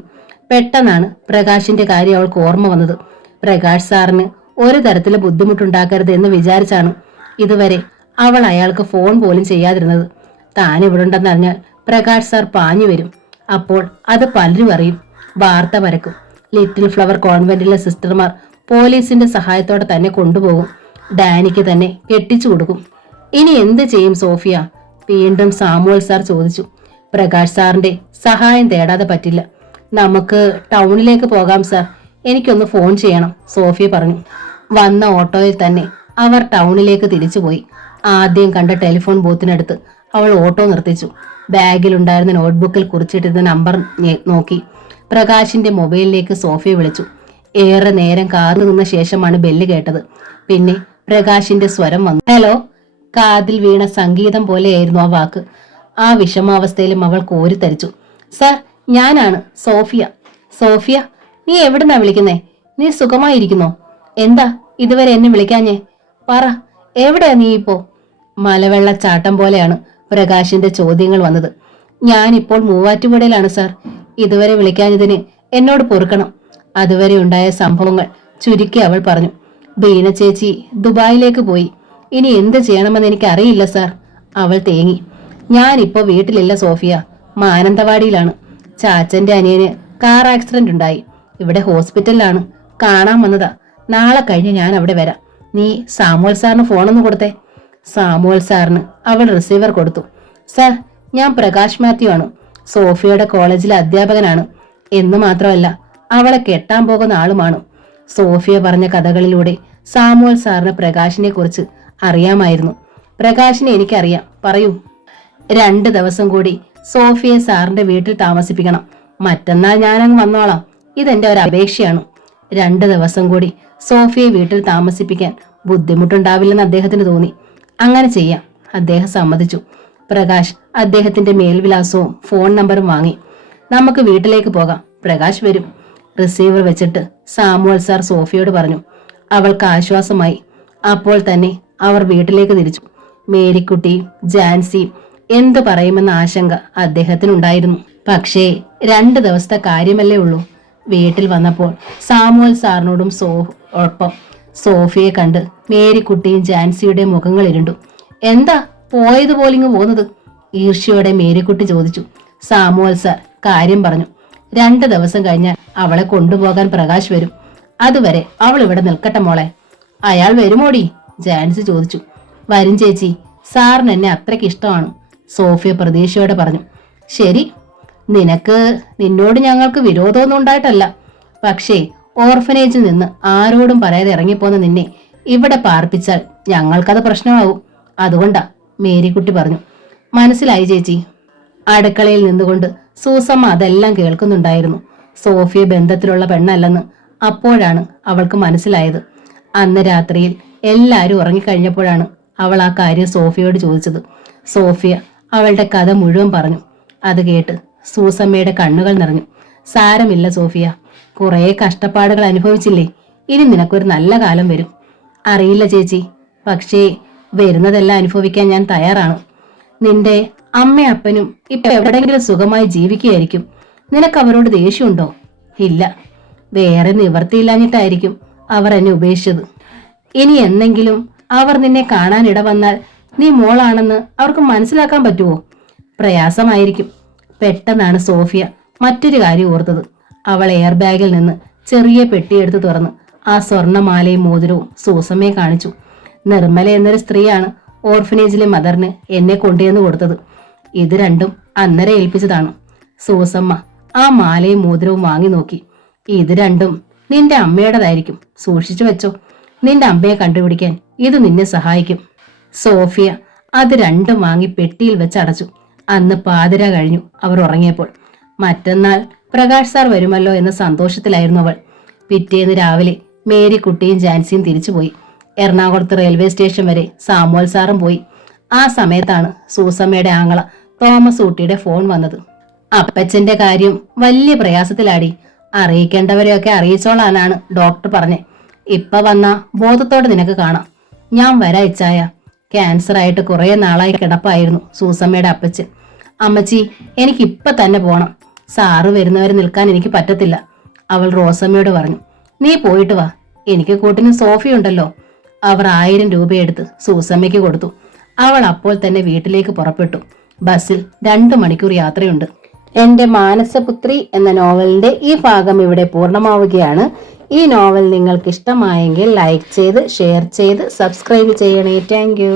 പെട്ടെന്നാണ് പ്രകാശിന്റെ കാര്യം അവൾക്ക് ഓർമ്മ വന്നത്. പ്രകാശ് സാറിന് ഒരു തരത്തിലും ബുദ്ധിമുട്ടുണ്ടാക്കരുത് എന്ന് വിചാരിച്ചാണ് ഇതുവരെ അവൾ അയാൾക്ക് ഫോൺ പോലും ചെയ്യാതിരുന്നത്. താൻ ഇവിടുണ്ടെന്നറിഞ്ഞാൽ പ്രകാശ് സാർ പാഞ്ഞു വരും. അപ്പോൾ അത് പലരും അറിയും, വാർത്ത പരക്കും. ലിറ്റിൽ ഫ്ലവർ കോൺവെന്റിലെ സിസ്റ്റർമാർ പോലീസിന്റെ സഹായത്തോടെ തന്നെ കൊണ്ടുപോകും. ഡാനിക്ക് തന്നെ കെട്ടിച്ചു കൊടുക്കും. ഇനി എന്ത് ചെയ്യും സോഫിയ? വീണ്ടും സാമുവൽ സാർ ചോദിച്ചു. പ്രകാശ് സാറിന്റെ സഹായം തേടാതെ പറ്റില്ല. നമുക്ക് ടൗണിലേക്ക് പോകാം സാർ, എനിക്കൊന്ന് ഫോൺ ചെയ്യണം, സോഫിയ പറഞ്ഞു. വന്ന ഓട്ടോയിൽ തന്നെ അവർ ടൗണിലേക്ക് തിരിച്ചുപോയി. ആദ്യം കണ്ട ടെലിഫോൺ ബൂത്തിനടുത്ത് അവൾ ഓട്ടോ നിർത്തിച്ചു. ബാഗിലുണ്ടായിരുന്ന നോട്ട്ബുക്കിൽ കുറിച്ചിട്ടിരുന്ന നമ്പർ നോക്കി പ്രകാശിന്റെ മൊബൈലിലേക്ക് സോഫിയ വിളിച്ചു. ഏറെ നേരം കാത്തു നിന്ന ശേഷമാണ് ബെല്ല് കേട്ടത്. പിന്നെ പ്രകാശിന്റെ സ്വരം വന്നു. ഹലോ. കാതിൽ വീണ സംഗീതം പോലെയായിരുന്നു ആ വാക്ക്. ആ വിഷമാവസ്ഥയിലും അവൾ കോരിത്തരിച്ചു. സാർ, ഞാനാണ് സോഫിയ. സോഫിയ, നീ എവിടുന്നാ വിളിക്കുന്നേ? നീ സുഖമായിരിക്കുന്നോ? എന്താ ഇതുവരെ എന്നെ വിളിക്കാഞ്ഞേ? പറ, എവിടെയാ നീ ഇപ്പോ? മലവെള്ളച്ചാട്ടം പോലെയാണ് പ്രകാശിന്റെ ചോദ്യങ്ങൾ വന്നത്. ഞാനിപ്പോൾ മൂവാറ്റുപുഴയിലാണ് സാർ. ഇതുവരെ വിളിക്കാഞ്ഞതിന് എന്നോട് പൊറുക്കണം. അതുവരെ ഉണ്ടായ സംഭവങ്ങൾ ചുരുക്കി അവൾ പറഞ്ഞു. ബീന ചേച്ചി ദുബായിലേക്ക് പോയി. ഇനി എന്ത് ചെയ്യണമെന്ന് എനിക്ക് അറിയില്ല സാർ. അവൾ തേങ്ങി. ഞാനിപ്പോ വീട്ടിലില്ല സോഫിയ, മാനന്തവാടിയിലാണ്. ചാച്ചന്റെ അനിയന് കാർ ആക്സിഡന്റ് ഉണ്ടായി. ഇവിടെ ഹോസ്പിറ്റലിലാണ്. കാണാൻ വന്നതാ. നാളെ കഴിഞ്ഞ് ഞാൻ അവിടെ വരാം. നീ സാമുവൽ സാറിന് ഫോണൊന്ന് കൊടുത്തേ. സാമുവൽ സാറിന് അവൾ റിസീവർ കൊടുത്തു. സാർ, ഞാൻ പ്രകാശ് മാത്യു ആണ്. സോഫിയയുടെ കോളേജിലെ അധ്യാപകനാണ്. എന്ന് മാത്രമല്ല, അവളെ കെട്ടാൻ പോകുന്ന ആളുമാണ്. സോഫിയ പറഞ്ഞ കഥകളിലൂടെ സാമുവൽ സാറിന് പ്രകാശിനെ കുറിച്ച് അറിയാമായിരുന്നു. പ്രകാശിനെ എനിക്കറിയാം, പറയൂ. 2 ദിവസം കൂടി സോഫിയെ സാറിന്റെ വീട്ടിൽ താമസിപ്പിക്കണം. മറ്റന്നാൾ ഞാനങ്ങ് വന്നോളാം. ഇതെന്റെ ഒരു അപേക്ഷയാണ്. 2 ദിവസം കൂടി സോഫിയെ വീട്ടിൽ താമസിപ്പിക്കാൻ ബുദ്ധിമുട്ടുണ്ടാവില്ലെന്ന് അദ്ദേഹത്തിന് തോന്നി. അങ്ങനെ ചെയ്യാം, അദ്ദേഹം സമ്മതിച്ചു. പ്രകാശ് അദ്ദേഹത്തിന്റെ മേൽവിലാസവും ഫോൺ നമ്പറും വാങ്ങി. നമുക്ക് വീട്ടിലേക്ക് പോകാം, പ്രകാശ് വരും. റിസീവർ വെച്ചിട്ട് സാമുവൽ സാർ സോഫിയോട് പറഞ്ഞു. അവൾക്ക് ആശ്വാസമായി. അപ്പോൾ തന്നെ അവർ വീട്ടിലേക്ക് തിരിച്ചു. മേരിക്കുട്ടിയും ജാൻസിയും എന്തു പറയുമെന്ന ആശങ്ക അദ്ദേഹത്തിനുണ്ടായിരുന്നു. പക്ഷേ 2 ദിവസത്തെ കാര്യമല്ലേ ഉള്ളൂ. വീട്ടിൽ വന്നപ്പോൾ സാമുവൽ സാറിനോടും ഒപ്പം സോഫിയെ കണ്ട് മേരിക്കുട്ടിയും ജാൻസിയുടെ മുഖങ്ങൾ ഇരുണ്ടു. എന്താ പോയതുപോലിങ്ങ് പോകുന്നത്? ഈർഷ്യയോടെ മേരിക്കുട്ടി ചോദിച്ചു. സാമുവൽ സാർ കാര്യം പറഞ്ഞു. 2 ദിവസം കഴിഞ്ഞാൽ അവളെ കൊണ്ടുപോകാൻ പ്രകാശ് വരും. അതുവരെ അവൾ ഇവിടെ നിൽക്കട്ടെ മോളെ. അയാൾ വരുമോടി? ജാൻസി ചോദിച്ചു. വരും ചേച്ചി, സാറിന് എന്നെ അത്രയ്ക്ക് ഇഷ്ടമാണ്, സോഫിയ പ്രതീക്ഷയോടെ പറഞ്ഞു. ശരി, നിന്നോട് ഞങ്ങൾക്ക് വിരോധമൊന്നും ഉണ്ടായിട്ടല്ല. പക്ഷേ ഓർഫനേജിൽ നിന്ന് ആരോടും പറയാതെ ഇറങ്ങിപ്പോന്ന നിന്നെ ഇവിടെ പാർപ്പിച്ചാൽ ഞങ്ങൾക്കത് പ്രശ്നമാവും. അതുകൊണ്ടാ, മേരിക്കുട്ടി പറഞ്ഞു. മനസ്സിലായി ചേച്ചി. അടുക്കളയിൽ നിന്നുകൊണ്ട് സൂസമ്മ അതെല്ലാം കേൾക്കുന്നുണ്ടായിരുന്നു. സോഫിയ ബന്ധത്തിലുള്ള പെണ്ണല്ലെന്ന് അപ്പോഴാണ് അവൾക്ക് മനസ്സിലായത്. അന്ന് രാത്രിയിൽ എല്ലാവരും ഉറങ്ങിക്കഴിഞ്ഞപ്പോഴാണ് അവൾ ആ കാര്യം സോഫിയോട് ചോദിച്ചത്. സോഫിയ അവളുടെ കഥ മുഴുവൻ പറഞ്ഞു. അത് കേട്ട് സൂസമ്മയുടെ കണ്ണുകൾ നിറഞ്ഞു. സാരമില്ല സോഫിയ, കുറേ കഷ്ടപ്പാടുകൾ അനുഭവിച്ചില്ലേ, ഇനി നിനക്കൊരു നല്ല കാലം വരും. അറിയില്ല ചേച്ചി, പക്ഷേ വരുന്നതെല്ലാം അനുഭവിക്കാൻ ഞാൻ തയ്യാറാണ്. നിന്റെ അമ്മയും അപ്പനും ഇപ്പൊ എവിടെയെങ്കിലും സുഖമായി ജീവിക്കുകയായിരിക്കും. നിനക്ക് അവരോട് ദേഷ്യമുണ്ടോ? ഇല്ല, വേറെ നിവർത്തിയില്ലാഞ്ഞിട്ടായിരിക്കും അവർ എന്നെ ഉപേക്ഷിച്ചത്. ഇനി എന്തെങ്കിലും അവർ നിന്നെ കാണാനിട വന്നാൽ നീ മോളാണെന്ന് അവർക്ക് മനസ്സിലാക്കാൻ പറ്റുമോ? പ്രയാസമായിരിക്കും. പെട്ടെന്നാണ് സോഫിയ മറ്റൊരു കാര്യം ഓർത്തത്. അവൾ എയർ ബാഗിൽ നിന്ന് ചെറിയ പെട്ടിയെടുത്ത് തുറന്ന് ആ സ്വർണമാലയും മോതിരവും സൂസമ്മയെ കാണിച്ചു. നിർമ്മല എന്നൊരു സ്ത്രീയാണ് ഓർഫനേജിലെ മദറിന് എന്നെ കൊണ്ടുവന്ന് കൊടുത്തത്. ഇത് രണ്ടും അന്നേരം ഏൽപ്പിച്ചതാണ്. സൂസമ്മ ആ മാലയും മോതിരവും വാങ്ങി നോക്കി. ഇത് രണ്ടും നിന്റെ അമ്മയുടേതായിരിക്കും, സൂക്ഷിച്ചു വെച്ചോ. നിന്റെ അമ്മയെ കണ്ടുപിടിക്കാൻ ഇത് നിന്നെ സഹായിക്കും. സോഫിയ അത് രണ്ടും വാങ്ങി പെട്ടിയിൽ വെച്ച് അടച്ചു. അന്ന് പാതിര കഴിഞ്ഞു അവർ ഉറങ്ങിയപ്പോൾ. മറ്റന്നാൾ പ്രകാശ് സാർ വരുമല്ലോ എന്ന സന്തോഷത്തിലായിരുന്നു അവൾ. പിറ്റേന്ന് രാവിലെ മേരിക്കുട്ടിയും ജാൻസിയും തിരിച്ചുപോയി. എറണാകുളത്ത് റെയിൽവേ സ്റ്റേഷൻ വരെ സാമുവൽ സാറും പോയി. ആ സമയത്താണ് സൂസമ്മയുടെ ആങ്ങള തോമസ് ഊട്ടിയുടെ ഫോൺ വന്നത്. അപ്പച്ചന്റെ കാര്യം വലിയ പ്രയാസത്തിലാടി, അറിയിക്കേണ്ടവരെയൊക്കെ അറിയിച്ചോളാനാണ് ഡോക്ടർ പറഞ്ഞേ. ഇപ്പൊ വന്ന ബോധത്തോടെ നിനക്ക് കാണാം. ഞാൻ വരാ ഇച്ചായ. ക്യാൻസർ ആയിട്ട് കുറെ നാളായി കിടപ്പായിരുന്നു സൂസമ്മയുടെ അപ്പച്ചൻ. അമ്മച്ചി, എനിക്ക് ഇപ്പൊ തന്നെ പോണം. സാറ് വരുന്നവരെ നിൽക്കാൻ എനിക്ക് പറ്റത്തില്ല, അവൾ റോസമ്മയോട് പറഞ്ഞു. നീ പോയിട്ട് വാ, എനിക്ക് കൂട്ടിന് സോഫിയുണ്ടല്ലോ. അവർ 1000 രൂപയെടുത്ത് സൂസമ്മയ്ക്ക് കൊടുത്തു. അവൾ അപ്പോൾ തന്നെ വീട്ടിലേക്ക് പുറപ്പെട്ടു. ബസ്സിൽ 2 മണിക്കൂർ യാത്രയുണ്ട്. എന്റെ മാനസപുത്രി എന്ന നോവലിന്റെ ഈ ഭാഗം ഇവിടെ പൂർണ്ണമാവുകയാണ്. ഈ നോവൽ നിങ്ങൾക്ക് ഇഷ്ടമായെങ്കിൽ ലൈക്ക് ചെയ്ത്, ഷെയർ ചെയ്ത്, സബ്സ്ക്രൈബ് ചെയ്യണേ. താങ്ക്